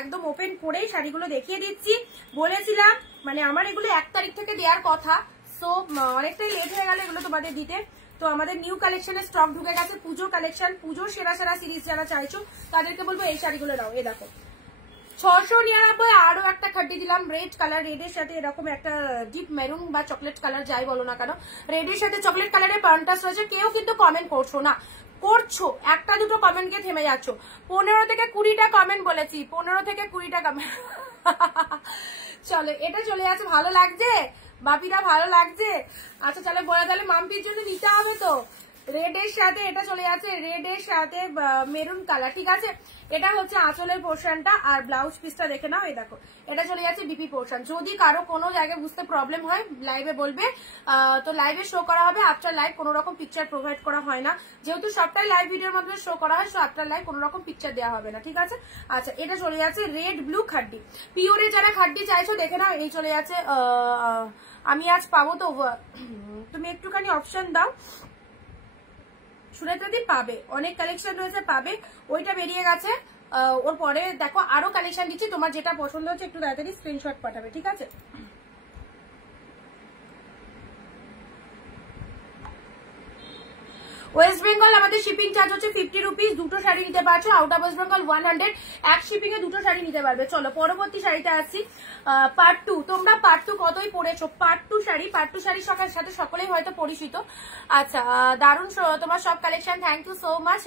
একদম ওপেন করেই শাড়িগুলো দেখিয়ে দিচ্ছি। বলেছিলাম মানে আমার এগুলো 1 তারিখ থেকে দেওয়ার কথা, সো অনেকটাই লেট হয়ে গেল এগুলো তোমাদের দিতে। তো আমাদের নিউ কালেকশনের স্টক ঢুকে গেছে, পুজো কালেকশন, পুজোর সেরা সেরা সিরিজ যারা চাইছো তাদেরকে বলবো এই শাড়িগুলো নাও। এই দেখো 699 আরো একটা খাড্ডি দিলাম, রেড কালার, রেডের সাথে এরকম একটা ডিপ মেরুন বা চকলেট কালার যাই বলো না কেন, রেডের সাথে চকলেট কালারের কন্ট্রাস্ট রয়েছে। কেউ কিন্তু কমেন্ট করছো না, করছো একটা দুটো কমেন্ট কে থেমে যাচ্ছ। 15 থেকে 20টা কমেন্ট বলেছি, 15 থেকে 20টা কমেন্ট। চলো এটা চলে যাচ্ছে, ভালো লাগছে বাপিরা, ভালো লাগছে। আচ্ছা চলো বলে, তাহলে মাম্পির জন্য নিতে হবে তো, রেড এর সাথে এটা চলে যাচ্ছে রেড এর সাথে মেরুন কালার, ঠিক আছে। এটা হচ্ছে আঁচলের পোর্শনটা, আর ব্লাউজ পিসটা দেখে নাও, এই দেখো এটা চলে যাচ্ছে বিপি পোর্শন। যদি কারো কোনো জায়গায় বুঝতে প্রবলেম হয় লাইভে বলবে, তো লাইভে শো করা হবে। আফটার লাইভ কোনো রকম পিকচার প্রোভাইড করা হয় না, যেহেতু সবটাই লাইভ ভিডিওর মাধ্যমে শো করা হয়, সো আফটার লাইভ কোনো রকম পিকচার দেওয়া হবে না, ঠিক আছে। আচ্ছা, এটা চলে যাচ্ছে রেড ব্লু খাড্ডি। পিওরে যারা খাড্ডি চাইছো দেখে নাও, এই চলে যাচ্ছে। আমি আজ পাবো তো, তুমি একটুখানি অপশন দাও। সুনেত্রাদি পাবে, অনেক কালেকশন রয়েছে, পাবে। ওইটা বেরিয়ে গেছে, ওর পরে দেখো আরো কালেকশন দিচ্ছি, তোমার যেটা পছন্দ হচ্ছে একটু তাড়াতাড়ি স্ক্রিনশট পাঠাবে, ঠিক আছে। ওয়েস্ট বেঙ্গল আমাদের শিপিং চার্জ হচ্ছে 50 রুপিস, দুটো শাড়ি নিতে পারছো। আউট অফ ওয়েস্ট বেঙ্গল 100, এক শিপিং এ দুটো শাড়ি নিতে পারবে। চলো পরবর্তী শাড়িতে আসছি, পার্ট 2। তোমরা পার্ট 2 কতই পড়েছো, পার্ট 2 শাড়ি সাথে সকলেই হয়তো পরিচিত। আচ্ছা, দারুণ তোমার সব collection, thank you so much.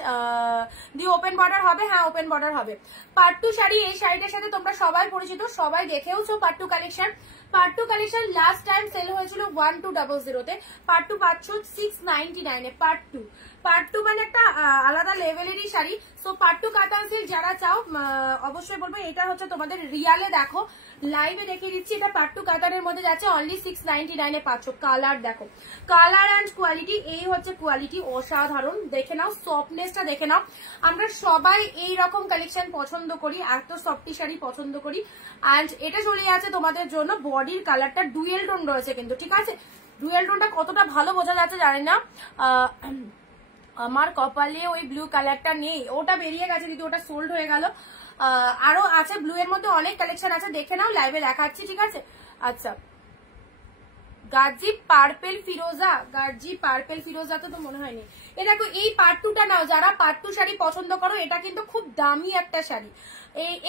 দি ওপেন বর্ডার হবে, হ্যাঁ ওপেন বর্ডার হবে। পার্ট 2 শাড়ি, এই শাড়িটার সাথে তোমরা সবাই পরিচিত, সবাই দেখেওছো part 2 collection. Part 2 collection last time sale হয়েছিল 1200 তে, পার্ট 2 পাচ্ছ 699 এ। পার্ট 2 মানে একটা আলাদা লেভেলেরই শাড়ি। সো পার্ট 2 কাতান সিল্ক যারা চাও অবশ্যই বলবো, এটা হচ্ছে তোমাদের রিয়ালে দেখো, লাইভে দেখিয়ে দিচ্ছি। এটা পার্ট 2 কাতানের মধ্যে যাচ্ছে, অনলি 699 এ পাচ্ছ। কালার দেখো, কালার অ্যান্ড কোয়ালিটি, এই হচ্ছে কোয়ালিটি, অসাধারণ। দেখে নাও সফটনেসটা, দেখে নাও। আমরা সবাই এই রকম কালেকশন পছন্দ করি, এত সফটি শাড়ি পছন্দ করি। অ্যান্ড এটা চলে যাচ্ছে তোমাদের জন্য, বডির কালারটা ডুয়েল টোন রয়েছে কিন্তু, ঠিক আছে। ডুয়েল টোনটা কতটা ভালো বোঝা যাচ্ছে জানি না, আমার কপালে ওই ব্লু কালারটা নেই, ওটা বেরিয়ে গেছে দিদি, ওটা সোল্ড হয়ে গেল। আরো আছে ব্লু এর মধ্যে অনেক কালেকশন আছে, দেখে নাও, লাইভে দেখাচ্ছি, ঠিক আছে। আচ্ছা, গাজি পার্পেল ফিরোজা তো মনে হয়নি। এ দেখো, এই পার্ট 2টা নাও, যারা পার্ট 2 শাড়ি পছন্দ করো, এটা কিন্তু খুব দামি একটা শাড়ি।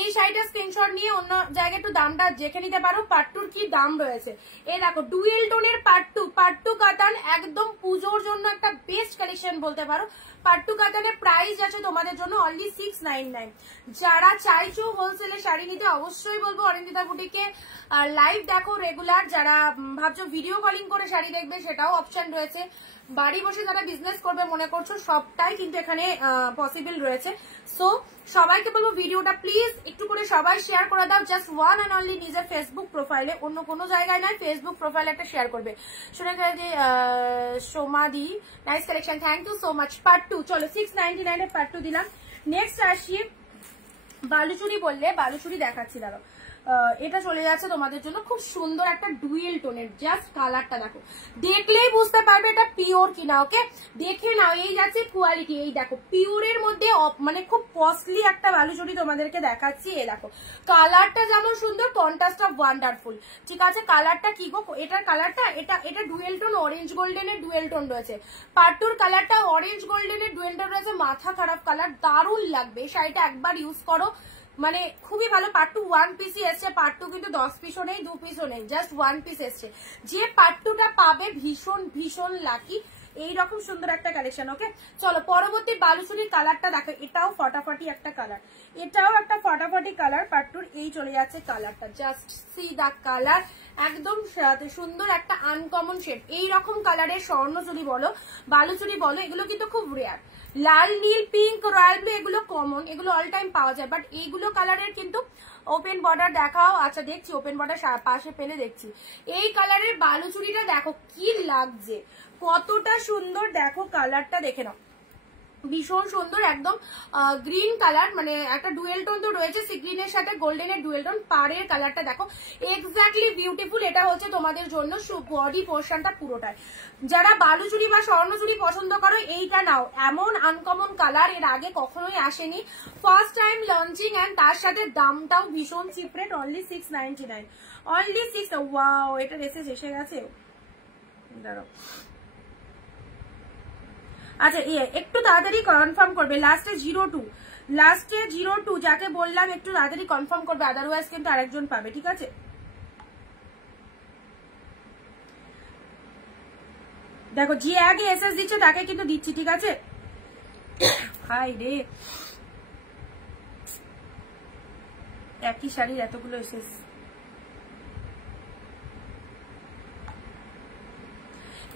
এই শাড়িটা স্ক্রিনশট নিয়ে অন্য জায়গায় একটু দামটা দেখে নিতে পারো, পার্ট 2 কি দাম রয়েছে। এই দেখো, ডুয়েল টোনের পার্ট 2 কাতান, একদম পুজোর জন্য একটা বেস্ট কালেকশন বলতে পারো। পার্ট 2 কাতানের প্রাইস আছে তোমাদের জন্য অনলি 699। যারা চাইছো হোলসেলে শাড়ি নিতে, অবশ্যই বলবো অরিন্দিতা বুটিকে লাইভ দেখো রেগুলার। যারা ভাবছো ভিডিও কলিং করে শাড়ি দেখবে, সেটাও অপশন রয়েছে। বাড়ি বসে যারা বিজনেস করবে মনে করছো, সবটাই কিন্তু এখানে পসিবল রয়েছে। সো সবাইকে বলবো ভিডিওটা প্লিজ একটু করে সবাই শেয়ার করে দাও, জাস্ট ওয়ান অ্যান্ড অনলি নিজের ফেসবুক প্রোফাইলে, অন্য কোনো জায়গায় নয়, ফেসবুক প্রোফাইলে একটা শেয়ার করবে। শুনে যে সোমাদি, nice collection, thank you so much. Part 2, চলো 699 এর পার্ট 2 দিলাম। নেক্সট আসি বালুচুরি, বললে বালুচুরি দেখাচ্ছি, দাঁড়াও। এটা চলে যাচ্ছে তোমাদের জন্য, খুব সুন্দর একটা ডুয়েল টোনের, জাস্ট কালারটা দেখো, দেখলেই বুঝতে পারবে এটা পিওর কিনা। ওকে, দেখে নাও, এই যাচ্ছে কোয়ালিটি, এই দেখো পিওরের মধ্যে মানে খুব কস্টলি একটা বালুচুরি তোমাদেরকে দেখাচ্ছি। এই দেখো কালারটা যেমন সুন্দর, কন্ট্রাস্ট অফ ওয়ান্ডারফুল, ঠিক আছে। কালারটা কি গো, এটার কালারটা, এটা ডুয়েল টোন, অরেঞ্জ গোল্ডেনের ডুয়েল টোন রয়েছে। পার্ট 2 কালারটা অরেঞ্জ গোল্ডেনের ডুয়েল টোন রয়েছে, মাথা খারাপ কালার, দারুণ লাগবে। এই শাড়িটা একবার ইউজ করো, মানে খুবই ভালো। পার্ট 2 1 পিসই এসছে, পার্ট 2 কিন্তু 10 পিসও নেই, 2 পিসও নেই, জাস্ট 1 পিস এসছে। যে পার্ট 2টা পাবে ভীষণ ভীষণ লাকি, এইরকম সুন্দর একটা কালেকশন। ওকে, চলো পরবর্তী বালুচুরির কালারটা দেখো, এটাও ফটাফটি একটা কালার, এটাও একটা ফটাফটি কালার। পার্ট 2 এই চলে যাচ্ছে কালারটা, জাস্ট সি দা কালার, একদম সুন্দর একটা আনকমন শেড। এইরকম কালারের স্বর্ণচুরি বলো, বালুচুরি বলো, এগুলো কিন্তু খুব রেয়ার। লাল, নীল, পিঙ্ক, রয়্যাল ব্লু এগুলো কমন, এগুলো অল টাইম পাওয়া যায়, বাট এইগুলো কালারের কিন্তু ওপেন বর্ডার দেখাও। আচ্ছা দেখছি, ওপেন বর্ডার পাশে পেলে দেখছি। এই কালারের বালুচুরিটা দেখো কি লাগছে, কতটা সুন্দর, দেখো কালারটা দেখে নাও, ভীষণ সুন্দর, একদম গ্রিন কালার, মানে একটা ডুয়েল টোন তো রয়েছে, সি গ্রিনের সাথে গোল্ডেনের ডুয়েল টোন। পাড়ের কালারটা দেখো, এক্স্যাক্টলি বিউটিফুল। এটা হচ্ছে তোমাদের জন্য বডি পোর্শনটা পুরোটাই। যারা বালুচুরি বা স্বর্ণচুরি পছন্দ করো, এইটা নাও, এমন আনকমন কালার এর আগে কখনোই আসেনি, ফার্স্ট টাইম লঞ্চিং, এন্ড তার সাথে দামটাও ভীষণ chip rate, only 699, only 6। Wow, এটা এসে এসে গেছে, দাঁড়াও। আচ্ছা, একটু তাড়াতাড়ি কনফার্ম করবে, লাস্টে 02 যাকে বললাম একটু তাড়াতাড়ি কনফার্ম করবে, আদারওয়াইজ কিন্তু আরেকজন পাবে, ঠিক আছে। দেখো, যে আগে এসএস দিচ্ছে তাকে কিন্তু দিচ্ছি, ঠিক আছে। হাই রে, একই শাড়ির এতগুলো এসএস।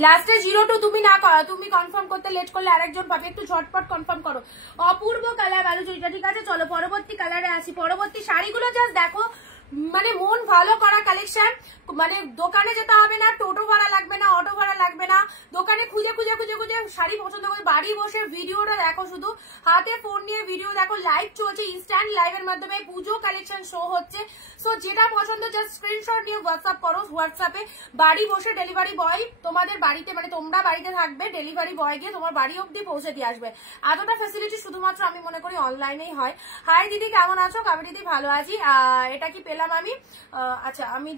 লাস্টে 02 তুমি না করো, তুমি কনফার্ম করতে লেট করলে আরেকজন পাবে, একটু ঝটপট কনফার্ম করো। অপূর্ব কালার বালুচরিটা, ঠিক আছে। চলো পরবর্তী কালারে আসি। পরবর্তী শাড়িগুলো জাস্ট দেখো, মানে মন ভালো করা কালেকশন। মানে দোকানে যেতে হবে না, টোটো ভাড়া লাগবে না, অটো ভাড়া লাগবে না, দোকানে খুঁজে খুঁজে খুঁজে খুঁজে শাড়ি পছন্দ করে বাড়ি বসে ভিডিওটা দেখো, শুধু হাতে ফোন নিয়ে ভিডিও দেখো, লাইভ চলছে, ইনস্ট্যান্ট লাইভের মাধ্যমে পুজো কালেকশন শো হচ্ছে। সো যেটা পছন্দ জাস্ট স্ক্রিনশট নিয়ে হোয়াটসঅ্যাপ করো। হোয়াটসঅ্যাপে বাড়ি বসে ডেলিভারি বয় তোমাদের বাড়িতে, মানে তোমরা বাড়িতে থাকবে, ডেলিভারি বয় গিয়ে তোমার বাড়ি অব্দি পৌঁছে দিয়ে আসবে। এতটা ফ্যাসিলিটি শুধুমাত্র আমি মনে করি অনলাইনেই হয়। হাই দিদি, কেমন আছো? কাবেরী দিদি, ভালো আছি। এটা কি পেলাম আমি? আচ্ছা, আমি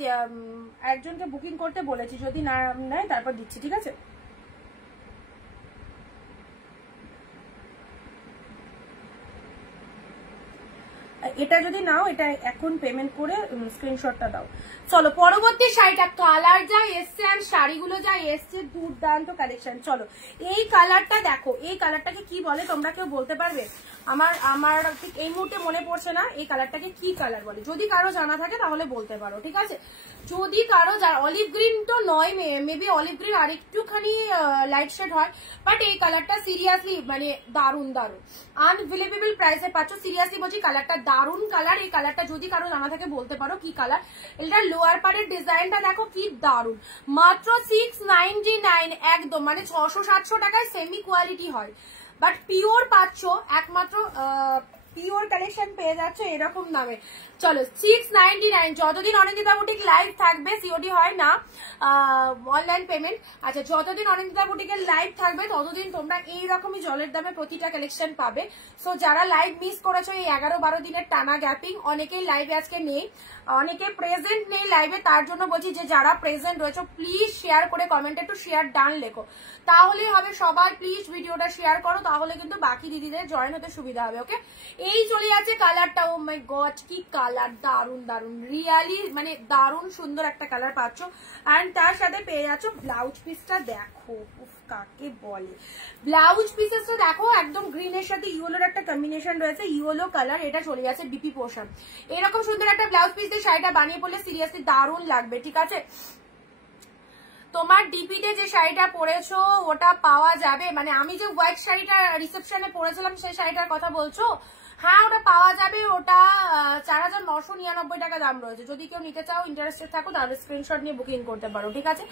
একজনকে বুকিং করতে বলেছি, যদি না নেয় তারপর দিচ্ছি, ঠিক আছে। এটা যদি নাও, এটা এখন পেমেন্ট করে স্ক্রিনশটটা দাও। চলো পরবর্তী শাড়িটা, কালার যা এসছে আর শাড়িগুলো যা এসছে, দুর্দান্ত কালেকশন। চলো এই কালারটা দেখো, এই কালারটাকে কি বলে তোমরা কেউ বলতে পারবে? আমার ঠিক এই মুহূর্তে মনে পড়ছে না এই কালারটাকে কি কালার বলে। যদি কারো জানা থাকে তাহলে বলতে পারো, ঠিক আছে। যদি কারো, অলিভ গ্রিন তো নয়, মেবি অলিভ গ্রিন আর একটুখানি লাইট শেড হয়, বাট এই কালারটা সিরিয়াসলি মানে দারুন দারুন আনবিলিভেবল প্রাইসে পাচ্ছ। সিরিয়াসলি বলছি, কালারটা দারুন কালার। এই কালারটা যদি কারো জানা থাকে বলতে পারো কি কালার। এটা লোয়ার পার্টের ডিজাইনটা দেখো কি দারুন, মাত্র 699, একদম মানে 600-700 টাকায় সেমি কোয়ালিটি হয়, বাট পিওর পাচ্ছ একমাত্র পিওর কালেকশন পেয়ে যাচ্ছে এরকম দামে। চলো 699, যতদিন অনিন্দিতা বুটিক লাইভ থাকবে, সিওডি হয় না, অনলাইন পেমেন্ট। আচ্ছা, যতদিন অনিন্দিতা বুটিকের লাইভ থাকবে ততদিন তোমরা এইরকমই জলের দামে প্রতিটা কালেকশন পাবে। সো যারা লাইভ মিস করেছো এই 11-12 দিনের টানা গ্যাপিং, অনেকেই লাইভে আজকে নেই, অনেকে প্রেজেন্ট নেই লাইভে, তার জন্য বলছি যে যারা প্রেজেন্ট রয়েছে প্লিজ শেয়ার করে কমেন্টে একটু শেয়ার ডান লেখো, তাহলে হবে। সবাই প্লিজ ভিডিওটা শেয়ার করো, তাহলে কিন্তু বাকি দিদিদের জয়েন হতে সুবিধা হবে। ওকে, এই চলে যাচ্ছে কালারটা। ও মাই গড, কি কালার, দারুন দারুন, রিয়ালি মানে দারুন সুন্দর একটা কালার পাচ্ছ। অ্যান্ড তার সাথে পেয়ে যাচ্ছ ব্লাউজ পিসটা দেখো, কাকে বলে ব্লাউজ পিসেসটা দেখো, একদম গ্রিনের সাথে ইয়েলোর একটা কম্বিনেশন রয়েছে, ইয়েলো কালার। এটা চলে যাচ্ছে বিপি পোর্শন। এরকম সুন্দর একটা ব্লাউজ পিস দিয়ে শাড়িটা বানিয়ে পড়লে সিরিয়াসলি দারুণ লাগবে, ঠিক আছে। তোমার ডিপিতে যে শাড়িটা পরেছো ওটা পাওয়া যাবে, মানে আমি যে হোয়াইট শাড়িটা রিসেপশনে পরেছিলাম সেই শাড়িটার কথা বলছো? হ্যাঁ, ওটা পাওয়া যাবে। ওটা 4999 টাকা দাম রয়েছে। যদি কেউ নিতে চাও, ইন্টারেস্টেড থাকো, তাহলে স্ক্রিনশট নিয়ে বুকিং করতে পারো, ঠিক আছে।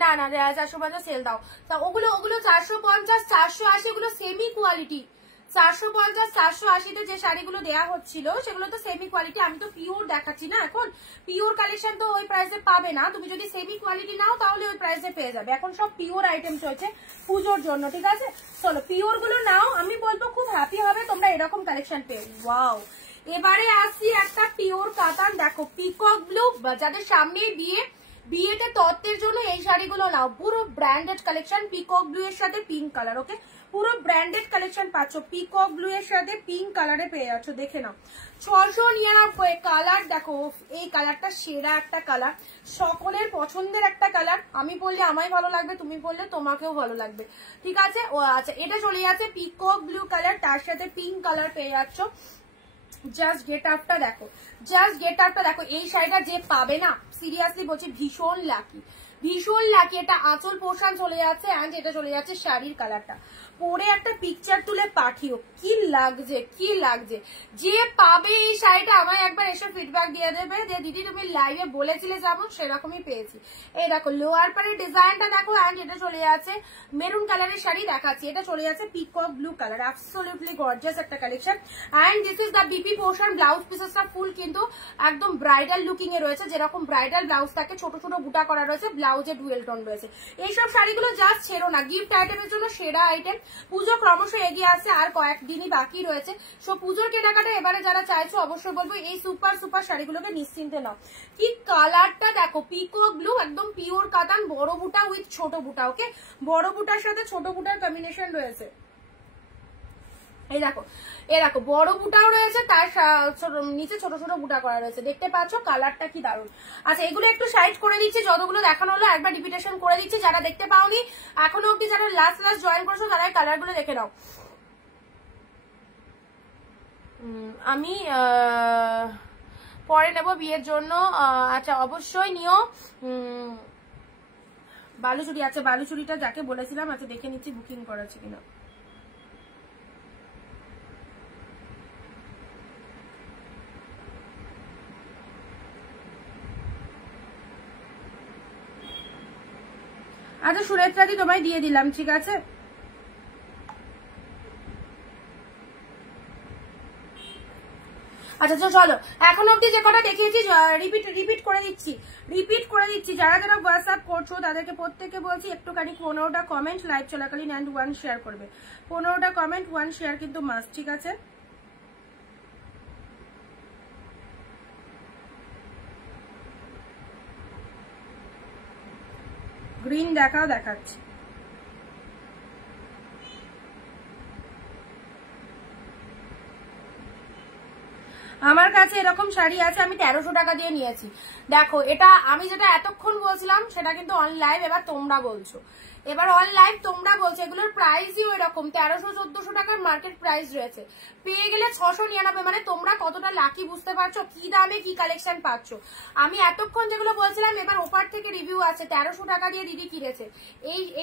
না 450 সেল দাও, তা ওগুলো 450 480, ওগুলো সেমি কোয়ালিটি। 450 480-তে যে শাড়িগুলো দেওয়া হচ্ছিল সেগুলো তো সেমি কোয়ালিটি। আমি তো পিওর দেখাচ্ছি না এখন, পিওর কালেকশন তো ওই প্রাইসে পাবে না। তুমি যদি সেমি কোয়ালিটি নাও তাহলে ওই প্রাইসে পেয়ে যাবে। এখন সব পিওর আইটেম চলছে পুজোর জন্য, ঠিক আছে। চলো পিওর গুলো নাও, আমি বলবো খুব হ্যাপি হবে তোমরা এরকম কালেকশন পেয়ে। ওয়াও, এবারে আসছি একটা পিওর কাতান, দেখো পিকক ব্লু। যাদের সামনে বিয়েতে তত্ত্বের জন্য এই শাড়িগুলো নাও, পুরো ব্র্যান্ডেড কালেকশন। পিকক ব্লু এর সাথে পিঙ্ক কালার, ওকে, পুরো ব্র্যান্ডেড কালেকশন পাচ্ছ। পিকক ব্লু এর সাথে পিঙ্ক কালারে পেয়ে যাচ্ছ, দেখে নাও। 699 কালার দেখো, এই কালারটা সেরা একটা কালার, সকলের পছন্দের একটা কালার। আমি বললে আমায় ভালো লাগবে, তুমি বললে তোমাকেও ভালো লাগবে, ঠিক আছে। ও আচ্ছা, এটা চলে যাচ্ছে পিকক ব্লু কালার, তার সাথে পিঙ্ক কালার পেয়ে যাচ্ছ। জাস্ট গেট আপটা দেখো, জাস্ট গেট আপটা দেখো। এই শাড়িটা যে পাবে না, সিরিয়াসলি বলছি ভীষণ লাকি, ভীষণ লাকি। এটা আঁচল পোর্শন চলে যাচ্ছে, অ্যান্ড এটা চলে যাচ্ছে শাড়ির কালারটা। পরে একটা পিকচার তুলে পাঠিও, কি লাগছে, কি লাগছে। যে পাবে এই শাড়িটা আমায় একবার এসে ফিডব্যাক দিয়ে দেবে যে দিদি তুমি লাইভে বলেছিলে যেমন সেরকমই পেয়েছি। এই দেখো লোয়ার পারের ডিজাইনটা দেখো, অ্যান্ড এটা চলে যাচ্ছে মেরুন কালারের শাড়ি দেখাচ্ছি, এটা চলে যাচ্ছে peacock blue colour. Absolutely gorgeous একটা collection. And this is the BP portion. Blouse পিসেসটা ফুল কিন্তু একদম ব্রাইডাল লুকিং এ রয়েছে, যেরকম ব্রাইডাল ব্লাউজ থাকে, ছোট ছোট বুটা করা রয়েছে, ব্লাউজে ডুয়েল টোন রয়েছে। এইসব শাড়িগুলো জাস্ট ছেড়ো না, গিফট আইটেমের জন্য সেরা আইটেম। পুজো ক্রমশ এগিয়ে আসছে, আর কয়েকদিনই বাকি রয়েছে। সো পুজোর কেনাকাটা এবারে যারা চাইছো অবশ্যই বলবো এই সুপার সুপার শাড়িগুলোকে নিশ্চিন্তে নাও। কি কালারটা দেখো, পিকক ব্লু, একদম পিওর কাতান, বড় বুটা উইথ ছোট বুটা, ওকে, বড় বুটার সাথে ছোট বুটার কম্বিনেশন রয়েছে। এই দেখো, এই দেখো বড় বুটাও রয়েছে, তার নিচে ছোট ছোট বুটা করা রয়েছে, দেখতে পাচ্ছ কালারটা কি দারুণ। আচ্ছা, এগুলো একটু সাইড করে দিচ্ছি, যতগুলো দেখানো হলো একবার রিপিটেশন করে দিচ্ছি। যারা দেখতে পাওনি এখনো অব্দি, যারা লাস্ট জয়েন করছো তারা কালারগুলো দেখে নাও। আমি পরে নেবো বিয়ের জন্য। আচ্ছা, অবশ্যই নিও। বালুচুরি আছে, বালুচুরিটা যাকে বলেছিলাম আচ্ছা দেখে নিচ্ছি বুকিং করা আছে কিনা। আচ্ছা সুরেত্রাদি তোমায় দিয়ে দিলাম, ঠিক আছে। আচ্ছা চলো এখন অব্দি যে কটা দেখিয়েছি রিপিট করে দিচ্ছি। যারা যারা হোয়াটসঅ্যাপ করছো তাদেরকে প্রত্যেককে বলছি একটুখানি 15টা কমেন্ট লাইভ চলাকালীন অ্যান্ড 1 শেয়ার করবে। 15টা কমেন্ট 1 শেয়ার কিন্তু মাস্ট, ঠিক আছে। গ্রিন দেখাচ্ছি। আমার কাছে এরকম শাড়ি আছে, আমি 1300 টাকা দিয়ে নিয়েছি। দেখো এটা আমি যেটা এতক্ষণ বলছিলাম সেটা কিন্তু অন লাইভ, এবার তোমরা বলছো, এগুলোর প্রাইসই এরকম 1300-1400 টাকার মার্কেট প্রাইস রয়েছে, পেয়ে গেলে 699। মানে তোমরা কতটা লাকি বুঝতে পারছো, কি দামে কি কালেকশন পাচ্ছ। আমি এতক্ষণ যেগুলো বলছিলাম এবার ওপার থেকে রিভিউ আছে, 1300 টাকা দিয়ে দিদি কিনেছে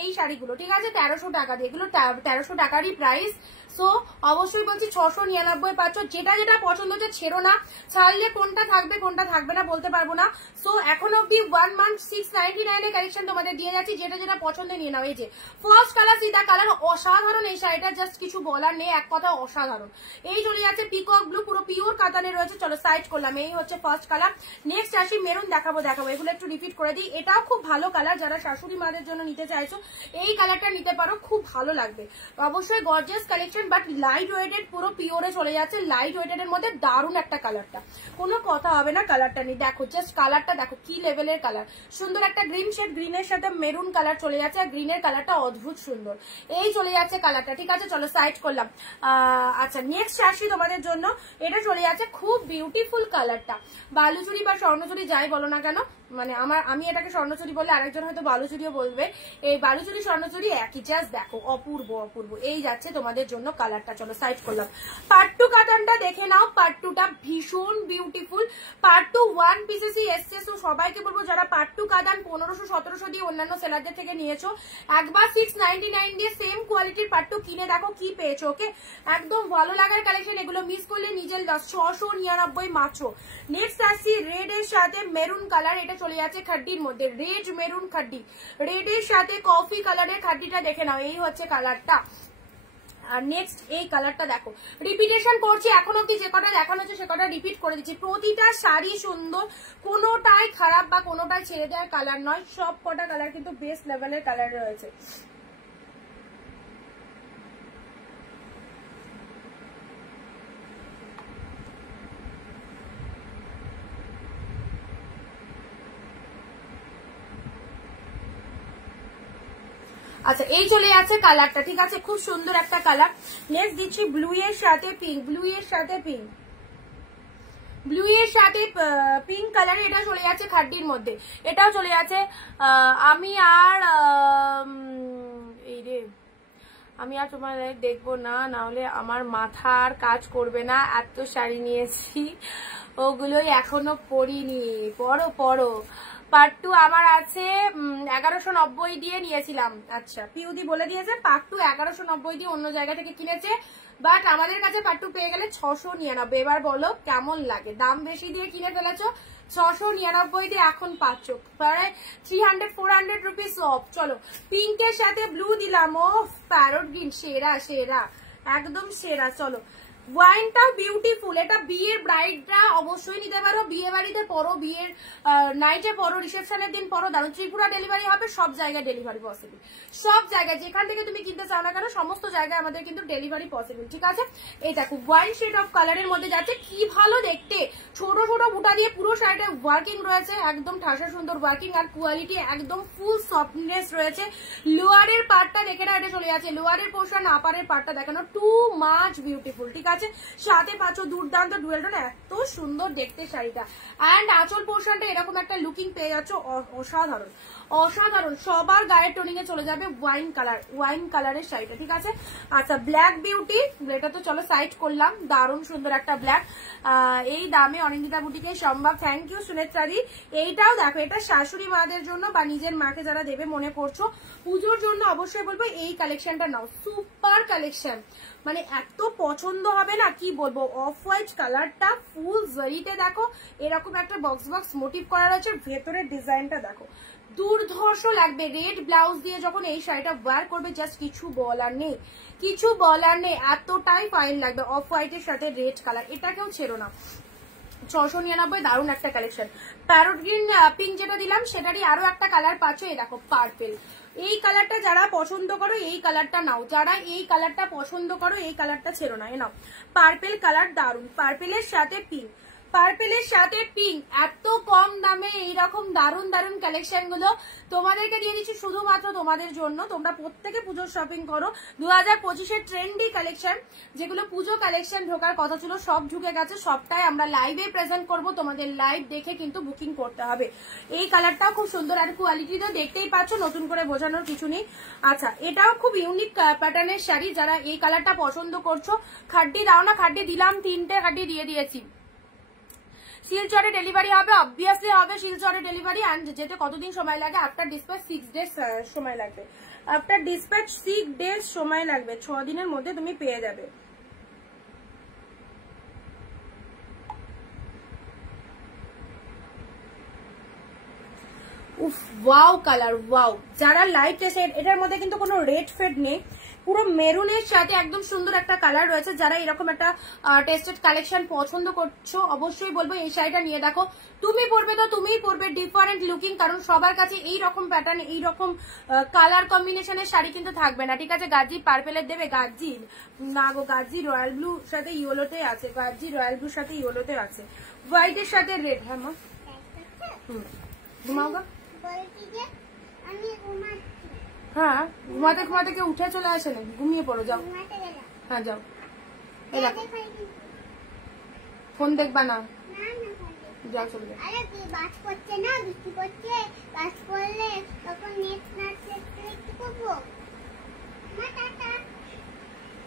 এই শাড়িগুলো, ঠিক আছে, 1300 টাকা দিয়ে, এগুলো 1300 টাকারই প্রাইস। সো অবশ্যই বলছি 699 পাচ্ছ। যেটা যেটা পছন্দ হচ্ছে ছেড়ো না, ছাড়লে কোনটা থাকবে কোনটা থাকবে না বলতে পারবো না। সো এখন অব্দি 1 month 699 এর কালেকশন তোমাদের দিয়ে যাচ্ছি, যেটা যেটা পছন্দ নিয়ে নাও। এই যে ফার্স্ট কালার, সিধা কালার, অসাধারণ এই শাড়িটা, জাস্ট কিছু বলার নেই, এক কথা অসাধারণ। এই চলে যাচ্ছে পিকক ব্লু, পুরো পিওর কাতানে রয়েছে। চলো সাইড করলাম, এই হচ্ছে ফার্স্ট কালার। নেক্সট আসি মেরুন, দেখাবো এগুলো একটু রিপিট করে দিই। এটাও খুব ভালো কালার, যারা শাশুড়ি মাদের জন্য নিতে চাইছো এই কালারটা নিতে পারো, খুব ভালো লাগবে। অবশ্যই gorgeous collection, but light weighted, পুরো পিওরে চলে যাচ্ছে। লাইট ওয়েটেড এর মধ্যে দারুণ একটা কালারটা, কোনো কথা হবে না কালারটা নিয়ে। দেখো জাস্ট কালারটা দেখো কি লেভেলের কালার, সুন্দর একটা গ্রিন শেড, গ্রিনের সাথে মেরুন কালার চলে যাচ্ছে, আর গ্রিনের কালারটা অদ্ভুত সুন্দর। এই চলে যাচ্ছে কালারটা, ঠিক আছে। চলো সাইড করলাম। আচ্ছা নেক্সট আসি তোমাদের জন্য, এটা চলে যাচ্ছে খুব বিউটিফুল কালারটা। বালুচুরি বা স্বর্ণচুরি যাই বলো না কেন, মানে আমি এটাকে স্বর্ণচুরি বললে আরেকজন হয়তো বালুচুরিও বলবে, এই বালুচুরি স্বর্ণচুরি একই, জাস্ট দেখো অপূর্ব অপূর্ব। এই যাচ্ছে তোমাদের জন্য কালারটা। চলো সাইড করলাম। পাট্টু কাতানটা দেখে নাও, পাট্টুটা ভীষণ বিউটিফুল। পাট্টু 1 পিসেসই এসছে। তো সবাইকে বলবো যারা পাট্টু কাতান 1500-1700 দিয়ে অন্যান্য সেলারদের থেকে নিয়েছো, একবার 699 দিয়ে সেম কোয়ালিটির পাট্টু কিনে দেখো কি পেয়েছো। ওকে, একদম ভালো লাগার কালেকশন, এগুলো মিস করলে নিজের 699 মাত্র। নেক্সট আসছি রেড এর সাথে মেরুন কালার, এটা চলে যাচ্ছে খাড্ডির মধ্যে, রেড মেরুন খাড্ডি, রেড এর সাথে কফি কালারের খাড্ডিটা দেখে নাও, এই হচ্ছে কালারটা। আর নেক্সট এই কালারটা দেখো, রিপিটেশন করছি, এখন অব্দি যে কটা দেখানো হচ্ছে সে কটা রিপিট করে দিচ্ছি। প্রতিটা শাড়ি সুন্দর, কোনোটাই খারাপ বা কোনোটাই ছেড়ে দেওয়ার কালার নয়, সব কটা কালার কিন্তু বেস্ট লেভেলের কালার রয়েছে। আচ্ছা এই চলে যাচ্ছে কালারটা, ঠিক আছে, খুব সুন্দর একটা কালার। নেক্সট দিচ্ছি ব্লু এর সাথে পিঙ্ক, ব্লু এর সাথে পিঙ্ক কালার, এটা চলে যাচ্ছে খাড্ডির মধ্যে, এটাও চলে যাচ্ছে। আমি আর তোমার দেখবো না, নাহলে আমার মাথা আর কাজ করবে না, এত শাড়ি নিয়েছি ওগুলোই এখনো পরিনি। পরো পাট্টু আমার আছে 1190 দিয়ে নিয়েছিলাম। আচ্ছা পিউদি বলে দিয়েছে পাট্টু 1190 দিয়ে অন্য জায়গা থেকে কিনেছে, বাট আমাদের কাছে পাট্টু পেয়ে গেলে 699। এবার বলো কেমন লাগে, দাম বেশি দিয়ে কিনে ফেলেছো, 699 দিয়ে এখন পাচ্ছ, প্রায় 300-400 রুপিস অফ। চলো পিঙ্কের সাথে ব্লু দিলাম, ও প্যারট গ্রিন, সেরা একদম সেরা। চলো ওয়াইনটাও বিউটিফুল, এটা বিয়ের ব্রাইডরা অবশ্যই নিতে পারো, বিয়ে বাড়িতে পরো, বিয়ের নাইটে পরো, রিসেপশনের দিন পরো, দারুণ। ত্রিপুরা ডেলিভারি হবে, সব জায়গায় ডেলিভারি পসিবল, সব জায়গায় যেখান থেকে তুমি কিনতে চাও না কেন সমস্ত জায়গায় আমাদের কিন্তু ডেলিভারি পসিবল, ঠিক আছে। এই দেখো ওয়াইন শেড অফ কালারের মধ্যে যাচ্ছে, কি ভালো দেখতে, ছোট ছোট বুটা দিয়ে পুরো শাড়িটা ওয়ার্কিং রয়েছে, একদম ঠাসা সুন্দর ওয়ার্কিং, আর কোয়ালিটি একদম ফুল সফটনেস রয়েছে। লোয়ারের পার্টটা দেখে না, এটা চলে যাচ্ছে লোয়ারের পোর্শন, আপারের পার্টটা দেখানো টু মাচ বিউটিফুল, ঠিক আছে। সাথে পাচ্ছ দুর্দান্ত ডুয়েল টোন, এত সুন্দর দেখতে শাড়িটা, এন্ড আঁচল পোর্শনটা এরকম একটা লুকিং পেয়ে যাচ্ছ, অসাধারণ অসাধারণ, সবার গায়ের টোনিং এ চলে যাবে। ওয়াইন কালারের শাড়িটা, ঠিক আছে। আচ্ছা, ব্ল্যাক বিউটি, এটা তো চলো সাইড করলাম, দারুণ সুন্দর একটা ব্ল্যাক। এই দামে অনিন্দিতা বুটিকে সম্ভব, থ্যাংক ইউ সুনেত্রাদি। এইটাও দেখো, এটা শাশুড়ি মাদের জন্য বা নিজের মাকে যারা দেবে মনে করছো, পুজোর জন্য অবশ্যই বলবো এই কালেকশনটা নাও, সুপার কালেকশন, মানে এত পছন্দ হবে না কি বলবো। অফ হোয়াইট কালারটা ফুল জরিতে দেখো এরকম একটা বক্স মোটিভ করা রয়েছে, ভেতরের ডিজাইনটা দেখো দুর্ধর্ষ লাগবে। রেড ব্লাউজ দিয়ে যখন এই শাড়িটা ওয়্যার করবে, জাস্ট কিছু বলার নেই, কিছু বলার নেই, এতটাই ফাইন লাগবে। অফ হোয়াইটের সাথে রেড কালার, এটাকেও ছেড়ো না। 699, দারুণ একটা কালেকশন। প্যারট গ্রিন পিঙ্ক যেটা দিলাম সেটারই আরো একটা কালার পাচ্ছ, এই দেখো পার্পেল। এই কালারটা যারা পছন্দ করো এই কালারটা নাও, যারা এই কালারটা পছন্দ করো এই কালারটা ছেড়ো না, এ নাও পার্পেল কালার, দারুণ। পার্পেলের সাথে পিঙ্ক, পার্পেলের সাথে পিঙ্ক, এত কম দামে এইরকম দারুণ দারুণ কালেকশন গুলো তোমাদেরকে দিয়ে দিচ্ছি শুধুমাত্র তোমাদের জন্য। তোমরা প্রত্যেকে পুজোর শপিং করো। 2025-এর ট্রেন্ডি কালেকশন, যেগুলো পুজো কালেকশন ঢোকার কথা ছিল সব ঢুকে গেছে, সবটাই আমরা লাইভে প্রেজেন্ট করব, তোমাদের লাইভ দেখে কিন্তু বুকিং করতে হবে। এই কালারটাও খুব সুন্দর, আর কোয়ালিটি তো দেখতেই পাচ্ছ, নতুন করে বোঝানোর কিছু নেই। আচ্ছা, এটাও খুব ইউনিক প্যাটার্নের শাড়ি, যারা এই কালারটা পছন্দ করছো, খাড্ডি দাও না, খাড্ডি দিলাম, 3টে খাড্ডি দিয়ে দিয়েছি। শিলচরে ডেলিভারি হবে, অবভিয়াসলি হবে শিলচরে ডেলিভারি। অ্যান্ড যেতে কতদিন সময় লাগে? আফটার ডিসপ্যাচ 6 ডেজ সময় লাগবে, আফটার ডিসপ্যাচ 6 ডেজ সময় লাগবে, 6 দিনের মধ্যে তুমি পেয়ে যাবে। উফ, ওয়াও কালার, ওয়াও। যারা লাইট এসে, এটার মধ্যে কিন্তু কোনো রেড ফেড নেই, পুরো মেরুনের সাথে একদম সুন্দর একটা কালার রয়েছে। যারা এরকম একটা টেস্টেড কালেকশন পছন্দ করছো অবশ্যই বলবো এই শাড়িটা নিয়ে দেখো। তুমি পরবে তো তুমিই পরবে, ডিফারেন্ট লুকিং, কারণ সবার কাছে এই রকম প্যাটার্ন, এই রকম কালার কম্বিনেশনের শাড়ি কিন্তু থাকবে না, ঠিক আছে। গাজি পার্পেলের দেবে, গাজি না গো, গাজি রয়্যাল ব্লু সাথে ইয়েলোতে আছে, গাজি রয়্যাল ব্লুর সাথে ইয়েলোতে আছে, হোয়াইটের সাথে রেড। হ্যাঁ মা, ঘুমাও গা। হ্যাঁ, ঘুমাতে ঘুমাতে কেউ উঠে চলে আসে না, ঘুমিয়ে পড়ো, যাও। হ্যাঁ যাও, এই দেখো ফোন দেখবা না, যাও চলে যাও।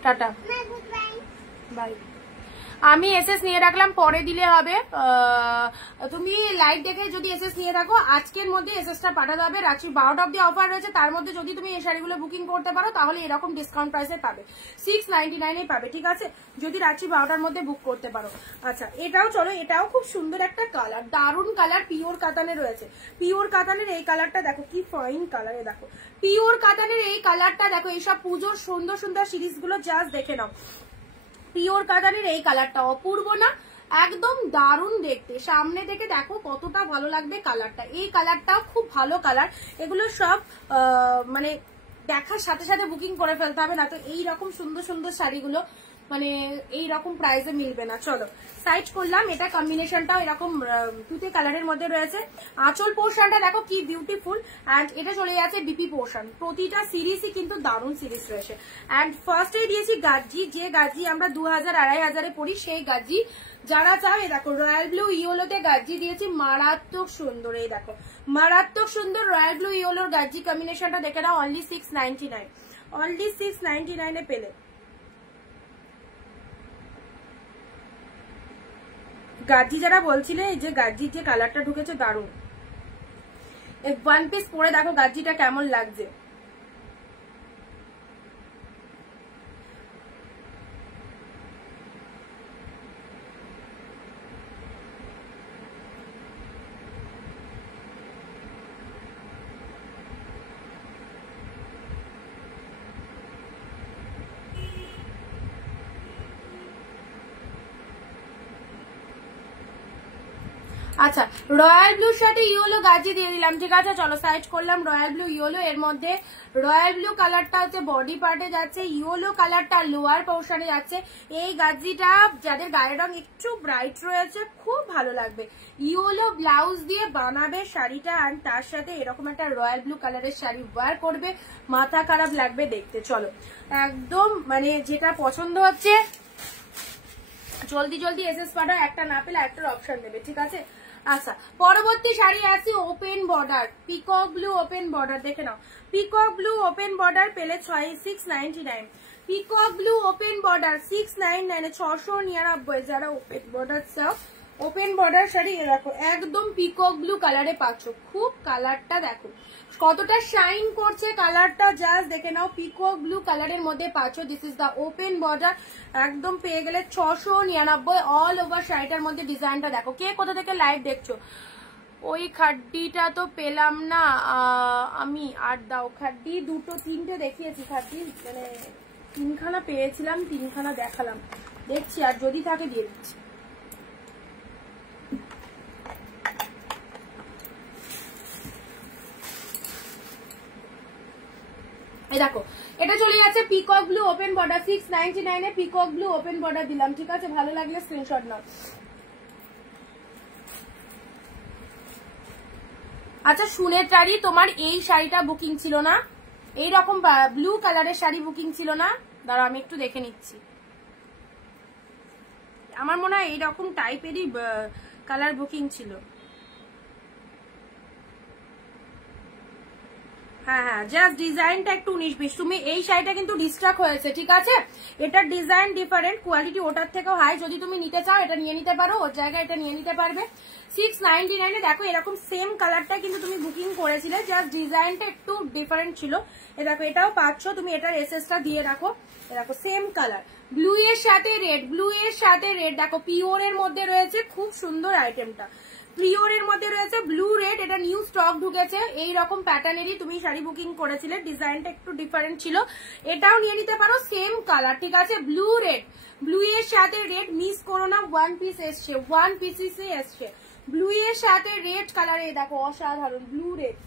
Tata, by. আমি এসএস নিয়ে রাখলাম, পরে দিলে হবে। তুমি লাইভ দেখে যদি এসএস নিয়ে রাখো, আজকের মধ্যে এসএসটা পাঠাতে হবে। রাত্রি 12টা অব্দি অফার রয়েছে, তার মধ্যে যদি তুমি এই শাড়িগুলো বুকিং করতে পারো তাহলে এরকম ডিসকাউন্ট প্রাইসে পাবে, 699 পাবে, ঠিক আছে, যদি রাত্রি 12টার মধ্যে বুক করতে পারো। আচ্ছা, এটাও চলো, এটাও খুব সুন্দর একটা কালার, দারুণ কালার, পিওর কাতানে রয়েছে। পিওর কাতানের এই কালারটা দেখো কি ফাইন কালারে, দেখো পিওর কাতানের এই কালারটা দেখো। এইসব পুজোর সুন্দর সুন্দর সিরিজগুলো জাস্ট দেখে নাও। পিওর কাতানের এই কালারটা অপূর্ব না, একদম দারুণ দেখতে। সামনে থেকে দেখো কতটা ভালো লাগবে কালারটা, এই কালারটাও খুব ভালো কালার। এগুলো সব মানে দেখার সাথে সাথে বুকিং করে ফেলতে হবে, না তো এইরকম সুন্দর সুন্দর শাড়িগুলো মানে এইরকম প্রাইসে মিলবে না। চলো সাইড করলাম, এটা কম্বিনেশনটাও এরকম তুতে কালারের মধ্যে রয়েছে। আঁচল পোর্শনটা দেখো কি বিউটিফুল, অ্যান্ড এটা চলে যাচ্ছে বিপি পোর্শন। প্রতিটা সিরিজই কিন্তু দারুণ সিরিজ রয়েছে। অ্যান্ড ফার্স্টে দিয়েছি গাজি, যে গাজি আমরা 2000-2500 পড়ি সেই গাজি। যারা চাও, এই দেখো রয়্যাল ব্লু ইয়েলোতে গাজি দিয়েছি, মারাত্মক সুন্দর, এই দেখো মারাত্মক সুন্দর রয়্যাল ব্লু ইয়েলোর গাজি কম্বিনেশনটা দেখে নাও, অনলি 699, অনলি 699 পেলে। গাজি যারা বলছিলে, এই যে গাজির যে কালারটা ঢুকেছে দারুণ, ওয়ান পিস পরে দেখো গাজিটা কেমন লাগছে। আচ্ছা, রয়্যাল ব্লুর সাথে ইয়েলো গাজি দিয়ে দিলাম, ঠিক আছে। চলো সাইড করলাম রয়্যাল ব্লু ইয়েলো। এর মধ্যে রয়্যাল ব্লু কালারটা হচ্ছে বডি পার্টে যাচ্ছে, ইয়েলো কালারটা লোয়ার পোর্শনে যাচ্ছে। এই গাজিটা যাদের গায়ের রং একটু ব্রাইট রয়েছে খুব ভালো লাগবে। ইয়েলো ব্লাউজ দিয়ে বানাবে শাড়িটা, আর তার সাথে এরকম একটা রয়্যাল ব্লু কালারের শাড়ি ওয়্যার করবে, মাথা খারাপ লাগবে দেখতে। চলো একদম মানে যেটা পছন্দ হচ্ছে জলদি জলদি এসএস পাঠাও, একটা না পেলে একটার অপশন দেবে, ঠিক আছে। আচ্ছা, পরবর্তী শাড়ি আছে open border, peacock blue open border, দেখে নাও। পিকক ব্লু ওপেন বর্ডার পেলে 699, পিকক ব্লু ওপেন বর্ডার 699, 699। যারা ওপেন বর্ডার চাও, ওপেন বর্ডার শাড়ি দেখো একদম পিকক ব্লু কালারে পাচ্ছ। খুব কালারটা দেখো কতটা শাইন করছে, কালারটা জাস্ট দেখে নাও। পিকক ব্লু কালারের মধ্যে পাচ্ছ। This is the open border, একদম পেয়ে গেলে 699। অল ওভার শাড়িটার মধ্যে ডিজাইনটা দেখো। কে কোথা থেকে লাইভ দেখছো? ওই খাড্ডিটা তো পেলাম না আমি, আর দাও খাড্ডি। দুটো তিনটে দেখিয়েছি খাড্ডি, মানে 3খানা পেয়েছিলাম, 3খানা দেখালাম, দেখছি আর যদি থাকে দিয়ে দিচ্ছি। এই দেখো এটা চলে যাচ্ছে পিকক ব্লু ওপেন বর্ডার 699 এ পিকক ব্লু ওপেন বর্ডার দিলাম, ঠিক আছে? ভালো লাগলে স্ক্রিনশট নাও। আচ্ছা সুনেত্রারি, তোমার এই শাড়িটা বুকিং ছিল না? এইরকম ব্লু কালারের শাড়ি বুকিং ছিল না? দাঁড়াও আমি একটু দেখে নিচ্ছি। আমার মনে হয় এইরকম টাইপেরই কালার বুকিং ছিল। হ্যাঁ হ্যাঁ, জাস্ট ডিজাইনটা একটু 19-20। তুমি এই শাড়িটা কিন্তু ডিস্ট্রাক্ট হয়েছে, ঠিক আছে? এটার ডিজাইন ডিফারেন্ট, কোয়ালিটি ওটার থেকেও হাই। যদি তুমি নিতে চাও এটা নিয়ে নিতে পারো, ওর জায়গায় এটা নিয়ে নিতে পারবে। 699 এ দেখো এরকম সেম কালারটা কিন্তু তুমি বুকিং করেছিলে, জাস্ট ডিজাইনটা একটু ডিফারেন্ট ছিল। এ দেখো এটাও পাচ্ছ তুমি, এটার এসএসটা দিয়ে রাখো। এ দেখো সেম কালার, ব্লু এর সাথে রেড, ব্লু এর সাথে রেড। দেখো পিওর এর মধ্যে রয়েছে, খুব সুন্দর আইটেমটা। প্রিওর এর মধ্যে রয়েছে ব্লু রেড, এটা নিউ স্টক ঢুকেছে। এই রকম প্যাটার্নেরই তুমি শাড়ি বুকিং করেছিলে, ডিজাইনটা একটু ডিফারেন্ট ছিল। এটাও নিয়ে নিতে পারো, সেম কালার, ঠিক আছে? ব্লু রেড, ব্লু এর সাথে রেড মিস করো না। 1 পিস এসছে, 1 পিসে এসছে ব্লু এর সাথে রেড কালারে। দেখো অসাধারণ ব্লু রেড,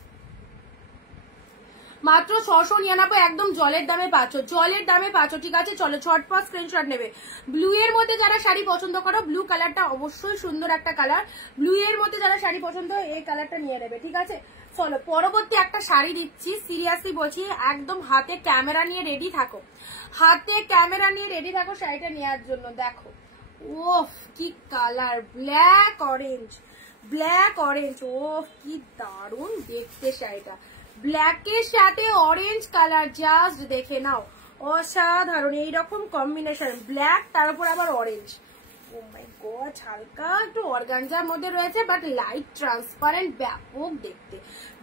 মাত্র 699, একদম জলের দামে পাচ্ছ, জলের দামে পাচ্ছ, ঠিক আছে? চলো ঝটপট স্ক্রিনশট নেবে। ব্লু এর মধ্যে যারা শাড়ি পছন্দ করো, ব্লু কালারটা অবশ্যই সুন্দর একটা কালার। ব্লু এর মধ্যে যারা শাড়ি পছন্দ এই কালারটা নিয়ে নেবে, ঠিক আছে? চলো পরবর্তী একটা শাড়ি দিচ্ছি, সিরিয়াসলি বলছি, একদম হাতে ক্যামেরা নিয়ে রেডি থাকো, হাতে ক্যামেরা নিয়ে রেডি থাকো শাড়িটা নেওয়ার জন্য। দেখো ওফ কি colour, black orange, black orange, ওফ কি দারুণ দেখতে শাড়িটা। ব্ল্যাকের সাথে অরেঞ্জ কালার, জাস্ট দেখে নাও, অসাধারণ। এইরকম কম্বিনেশন, ব্ল্যাক তার উপর আবার অরেঞ্জ। ও মাই গড, হালকা একটু অর্গানজার মধ্যে রয়েছে, বাট লাইট ট্রান্সপারেন্ট, ব্যাপক দেখতে।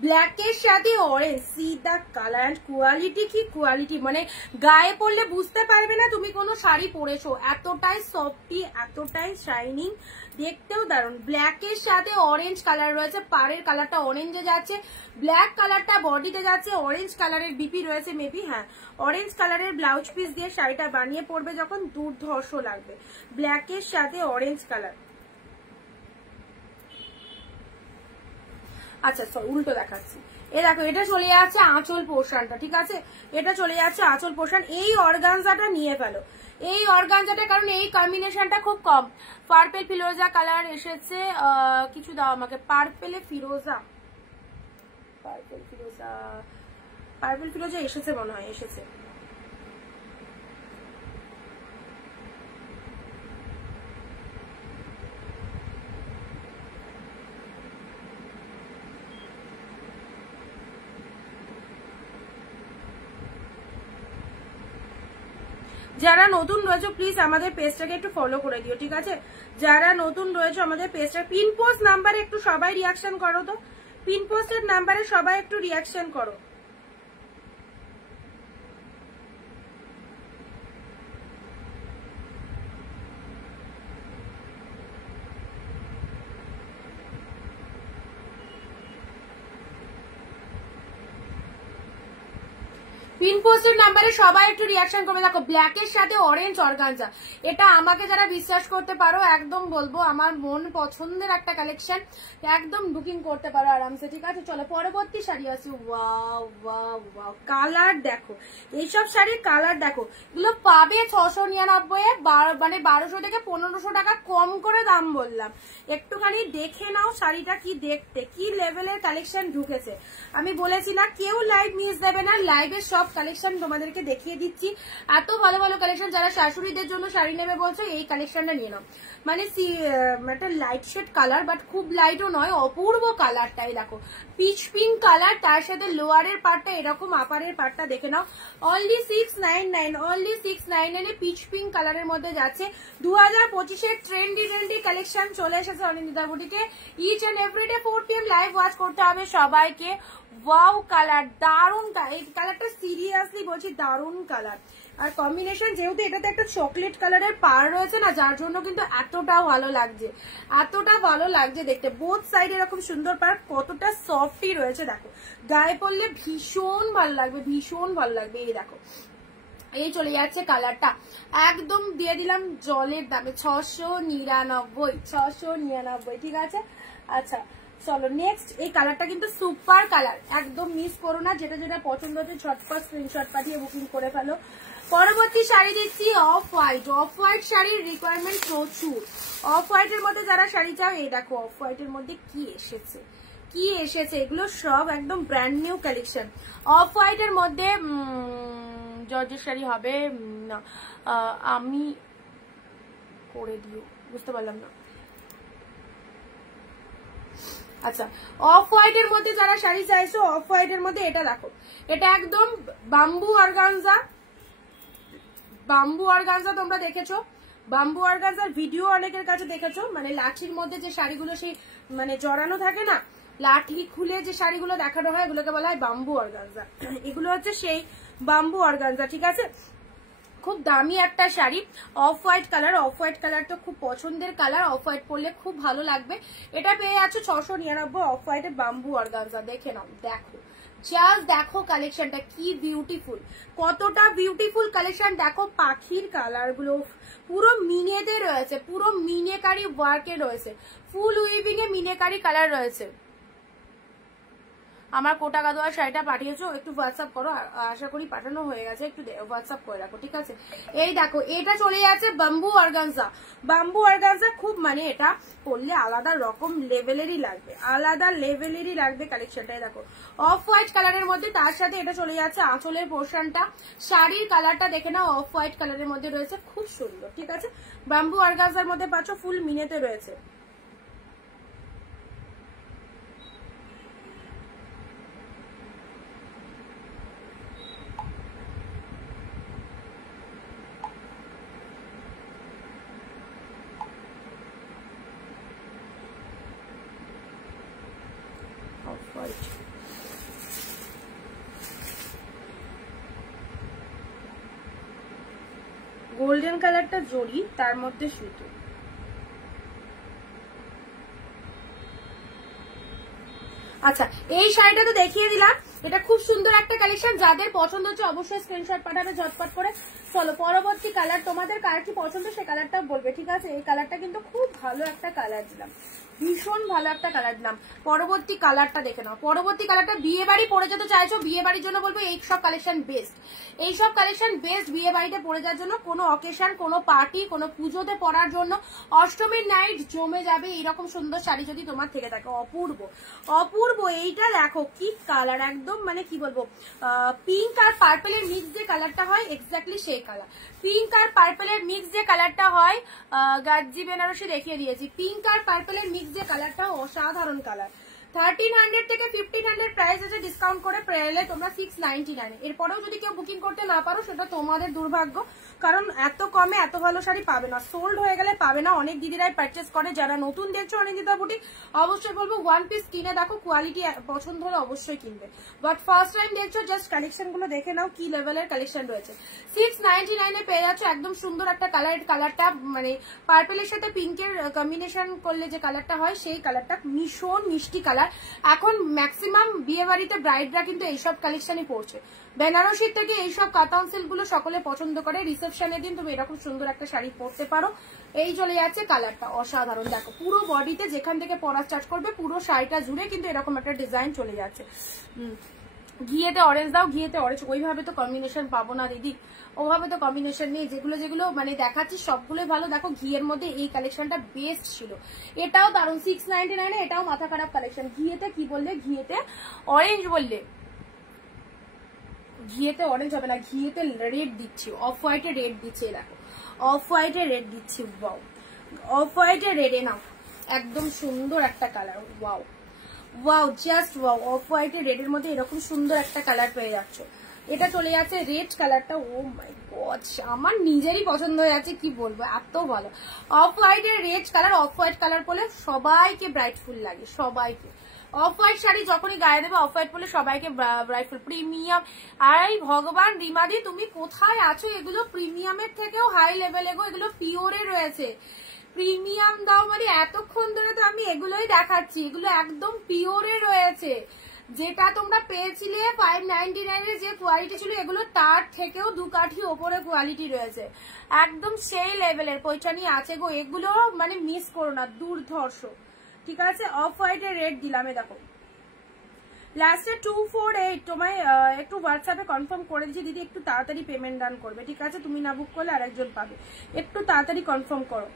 ব্ল্যাকের সাথে orange, see the colour and quality. কি কোয়ালিটি, মানে গায়ে পরলে বুঝতে পারবে না তুমি কোনো শাড়ি পরেছো, এতটাই সফটি, এতটাই শাইনিং, দেখতেও দারুণ। ব্ল্যাকের সাথে অরেঞ্জ কালার রয়েছে, পাড়ের কালারটা অরেঞ্জে যাচ্ছে, ব্ল্যাক কালারটা বডিতে যাচ্ছে, অরেঞ্জ কালারের বিপি রয়েছে মেবি, হ্যাঁ অরেঞ্জ কালারের ব্লাউজ পিস দিয়ে শাড়িটা বানিয়ে পরবে যখন, দুর্ধর্ষ লাগবে। ব্ল্যাকের সাথে অরেঞ্জ কালার। আচ্ছা উল্টো দেখাচ্ছি। এ দেখো এটা চলে যাচ্ছে আঁচল পোর্শনটা, ঠিক আছে? এটা চলে যাচ্ছে আঁচল পোর্শন। এই অর্গানজাটা নিয়ে ফেলো, এই অর্গানজাটা, কারণ এই কম্বিনেশনটা খুব কম। পার্পেল ফিরোজা কালার এসেছে, কিছু দাও আমাকে। পার্পেলে ফিরোজা, পার্পেল ফিরোজা, পার্পেল ফিরোজা এসেছে মনে হয়, এসেছে। যারা নতুন রয়েছে প্লিজ আমাদের পেজটাকে একটু ফলো করে দিও, ঠিক আছে? যারা নতুন রয়েছে আমাদের পেজটা, পিন পোস্ট নাম্বারে একটু সবাই রিয়াকশন করো তো, পিন পোস্টের নাম্বারে সবাই একটু রিয়াকশন করো। পিন পোস্টের নাম্বারে সবাই একটু রিয়াকশন করবে। দেখো ব্ল্যাকের সাথে অরেঞ্জ অর্গানজা, এটা আমাকে যারা বিশ্বাস করতে পারো, একদম বলবো আমার মন পছন্দের একটা কালেকশন, একদম বুকিং করতে পারো আরামসে, ঠিক আছে? চলো পরবর্তী শাড়ি আছে। ওয়াও ওয়াও ওয়াও, কালার দেখো, এইসব শাড়ির কালার দেখো, এগুলো পাবে 699 এ, মানে 1200 থেকে 1500 টাকা কম করে দাম বললাম। একটুখানি দেখে নাও শাড়িটা কি দেখতে, কি লেভেলের কালেকশন ঢুকেছে। আমি বলেছি না কেউ লাইভ মিস দেবে না, লাইভের সব কালেকশন তোমাদেরকে দেখিয়ে দিচ্ছি, এত ভালো ভালো কালেকশন। যারা শাশুড়িদের জন্য শাড়ি নেবে বলছো এই কালেকশনটা নিয়ে নাও। মানে একটা লাইট শেড কালার, বাট খুব লাইটও নয়, অপূর্ব কালারটাই দেখো, পিচ পিঙ্ক কালার, তার সাথে লোয়ারের পার্টটা এরকম, আপারের পার্টটা দেখে নাও। অনলি 699, অনলি 699 পিচ পিঙ্ক কালারের মধ্যে যাচ্ছে। 2025-এর ট্রেন্ডি কালেকশন চলে এসেছে অনিন্দিতা বুটিকে। Each and everyday 4 PM live watch করতে হবে সবাইকে। ওয়াও কালার, দারুন, এই কালারটা সিরিয়াসলি বলছি দারুন কালার। আর কম্বিনেশন যেহেতু এটাতে একটা চকলেট কালারের পার রয়েছে না, যার জন্য কিন্তু এতটা ভালো লাগছে, এতটা ভালো লাগছে দেখতে। বোথ সাইড এরকম সুন্দর পার, কতটা সফটই রয়েছে দেখো, গায়ে পরলে ভীষণ ভালো লাগবে, ভীষণ ভালো লাগবে। এই দেখো, এই চলে যাচ্ছে কালারটা, একদম দিয়ে দিলাম জলের দামে 699, 699, ঠিক আছে। আচ্ছা চলো নেক্সট, এই কালারটা কিন্তু সুপার কালার, একদম মিস করো না। যেটা যেটা পছন্দ হচ্ছে ঝটপট স্ক্রিনশট পাঠিয়ে বুকিং করে ফেলো। পরবর্তী শাড়ি দিচ্ছি অফ হোয়াইট। অফ হোয়াইট শাড়ির রিকোয়ারমেন্ট প্রচুর। অফ হোয়াইটের মধ্যে যারা শাড়ি চাও, এই দেখো অফ হোয়াইটের মধ্যে কি এসেছে, কি এসেছে, এগুলো সব একদম ব্র্যান্ড নিউ কালেকশন। অফ হোয়াইটের মধ্যে জর্জের শাড়ি হবে না, আমি করে দিও, বুঝতে পারলাম না। আচ্ছা, অফ হোয়াইটের মধ্যে যারা শাড়ি চাইছো, অফ হোয়াইটের মধ্যে এটা দেখো, এটা একদম বাম্বু অর্গানজা। বাম্বু অর্গানজা তোমরা দেখেছো, বাম্বু অর্গানজার ভিডিও অনেকের কাছে দেখেছো, মানে লাঠির মধ্যে যে শাড়িগুলো সেই মানে জড়ানো থাকে না, লাঠি খুলে যে শাড়িগুলো দেখানো হয়, এগুলোকে বলা হয় বাম্বু অর্গানজা। এগুলো হচ্ছে সেই বাম্বু অর্গানজা, ঠিক আছে। খুব দামি একটা sari, of white colour. Of white colour তো খুব পছন্দের কালার, অফ হোয়াইট পরলে খুব ভালো লাগবে। এটা পেয়ে যাচ্ছে 699 অফ হোয়াইটের বাম্বু অর্গানজা। দেখে নাও, দেখো জাস্ট দেখো কালেকশনটা কি বিউটিফুল, কতটা বিউটিফুল কালেকশন দেখো। পাখির কালার গুলো পুরো মিনেতে রয়েছে, পুরো মিনেকারি ওয়ার্কে রয়েছে, ফুল উইভিং এ মিনেকারি কালার রয়েছে। আমার কোটা গাদোয়া শাড়িটা পাঠিয়েছো, একটু হোয়াটসঅ্যাপ করো, আশা করি পাঠানো হয়ে গেছে, একটু হোয়াটসঅ্যাপ করে রাখো, ঠিক আছে। এই দেখো, এটা চলে যাচ্ছে বাম্বু অর্গানজা। বাম্বু অর্গানজা খুব মানে এটা পরলে আলাদা রকম লেভেলেরই লাগবে, আলাদা লেভেলেরই লাগবে কালেকশনটাই দেখো। অফ হোয়াইট কালারের মধ্যে তার সাথে এটা চলে যাচ্ছে আঁচলের পোর্শনটা। শাড়ির কালারটা দেখে নাও, অফ হোয়াইট কালারের মধ্যে রয়েছে, খুব সুন্দর, ঠিক আছে। বাম্বু অর্গানজার মধ্যে পাচ্ছ, ফুল মিনেতে রয়েছে। গোল্ডেন কালারটা জড়ি, তার মধ্যে সুতো। আচ্ছা, এই শাড়িটা তো দেখিয়ে দিলাম, এটা খুব সুন্দর একটা কালেকশন। যাদের পছন্দ হচ্ছে অবশ্যই স্ক্রিনশট পাঠাবে ঝটপট করে। চলো পরবর্তী কালার, তোমাদের কার কি পছন্দ সে কালারটা বলবে, ঠিক আছে। এই কালারটা কিন্তু খুব ভালো একটা কালার দিলাম, ভীষণ ভালো একটা কালার দিলাম। পরবর্তী কালারটা দেখে নাও, পরবর্তী কালারটা বিয়ে বাড়ি পরে যেতে চাইছো, বিয়ে বাড়ির জন্য বলবো এই সব কালেকশন বেস্ট, এই সব কালেকশন বেস্ট বিয়ে বাড়িতে পরে যাওয়ার জন্য। কোনো অকেশন, কোনো পার্টি, কোনো পুজোতে পরার জন্য, অষ্টমীর নাইট জমে যাবে এইরকম সুন্দর শাড়ি যদি তোমার থেকে থাকে। অপূর্ব অপূর্ব। এইটা দেখো কি কালার, একদম মানে কি বলবো, পিঙ্ক আর পার্পেলের মিক্স যে কালারটা হয়, এক্স্যাক্টলি সেই কালার। পিঙ্ক আর পার্পেলের মিক্স যে কালারটা হয়, গাজি বেনারসি দেখিয়ে দিয়েছি। পিঙ্ক আর পার্পেলের মিক্স যে কালারটা, অসাধারণ কালার। 1300 থেকে 1500 প্রাইস আছে, ডিসকাউন্ট করে পেলে তোমরা 699। এরপরেও যদি কেউ বুকিং করতে না পারো সেটা তোমাদের দুর্ভাগ্য, কারণ এত কমে এত ভালো শাড়ি পাবে না, সোল্ড হয়ে গেলে পাবে না। অনেক দিদিরাই পারচেস করে। যারা নতুন দেখছো অনিন্দিতা বুটিক, অবশ্যই বলবো ওয়ান পিস কিনে দেখো, কোয়ালিটি পছন্দ হলে অবশ্যই কিনবে। বাট ফার্স্ট টাইম দেখছো, জাস্ট কালেকশন গুলো দেখে নাও কি লেভেলের কালেকশন রয়েছে। 699 পেয়ে যাচ্ছ, একদম সুন্দর একটা কালার। কালারটা মানে পার্পেলের সাথে পিঙ্কের কম্বিনেশন করলে যে কালারটা হয়, সেই কালারটা ভীষণ মিষ্টি কালার। এখন ম্যাক্সিমাম বিয়ে বাড়িতে ব্রাইডরা কিন্তু এইসব কালেকশনই পড়ছে। বেনারসির থেকে এইসব কাতান সিল্ক গুলো সকলে পছন্দ করে। রিসেপশনের দিন তুমি এরকম সুন্দর একটা শাড়ি পরতে পারো। এই চলে যাচ্ছে কালারটা, অসাধারণ। দেখো পুরো বডিতে যেখান থেকে পরা স্টার্ট করবে, পুরো শাড়িটা জুড়ে কিন্তু এরকম একটা ডিজাইন চলে যাচ্ছে। ঘিয়েতে অরেঞ্জ দাও, ঘিয়েতে অরেঞ্জ, ওইভাবে তো কম্বিনেশন পাবো না দিদি, ওভাবে তো কম্বিনেশন নেই। যেগুলো যেগুলো মানে দেখাচ্ছি সবগুলোই ভালো। দেখো ঘিয়ের মধ্যে এই কালেকশনটা বেস্ট ছিল, এটাও দারুন। 699 এটাও মাথা খারাপ কালেকশন। ঘিয়েতে কি বললে, ঘিয়েতে অরেঞ্জ বললে, ঘিয়েতে অরেঞ্জ হবে না, ঘিয়েতে রেড দিচ্ছি, অফ হোয়াইটে রেড দিচ্ছি, দেখো অফ হোয়াইটে রেড দিচ্ছি। ওয়াও, অফ হোয়াইটে রেডে না, একদম সুন্দর একটা colour. Wow wow, just wow, off হোয়াইটে রেডের মধ্যে এরকম সুন্দর একটা কালার পেয়ে যাচ্ছ। এটা চলে যাচ্ছে রেড কালারটা। ও মাই গড, আমার নিজেরই পছন্দ হয়ে যাচ্ছে, কি বলবো, এত ভালো। অফ হোয়াইটের red colour, of white colour পরলে সবাইকে ব্রাইটফুল লাগে, সবাইকে। অফ হোয়াইট শাড়ি যখনই গায়ে দেবে অফ হোয়াইট পরলে সবাইকে ব্রাইটফুল, প্রিমিয়াম। আর ভগবান রিমাদি তুমি কোথায় আছো? এগুলো প্রিমিয়ামের থেকেও হাই লেভেলে গো, এগুলো পিওরে রয়েছে। প্রিমিয়াম দাও মানে এতক্ষণ ধরে তো আমি এগুলোই দেখাচ্ছি, এগুলো একদম পিওরে রয়েছে। যেটা তোমরা পেয়েছিলে 599 এর যে কোয়ালিটি ছিল, এগুলো তার থেকেও 2 কাঠি ওপরে কোয়ালিটি রয়েছে, একদম সেই লেভেলের পৈঠানি আছে গো। এগুলো মানে মিস করো না, দুর্ধর্ষ। ঠিক আছে, অফ হোয়াইটের রেড দিলাম। দেখো লাস্টে 248, তোমায় একটু হোয়াটসঅ্যাপে কনফার্ম করে দিচ্ছি দিদি, একটু তাড়াতাড়ি পেমেন্ট ডান করবে, ঠিক আছে? তুমি না বুক করলে আরেকজন পাবে, একটু তাড়াতাড়ি কনফার্ম করো।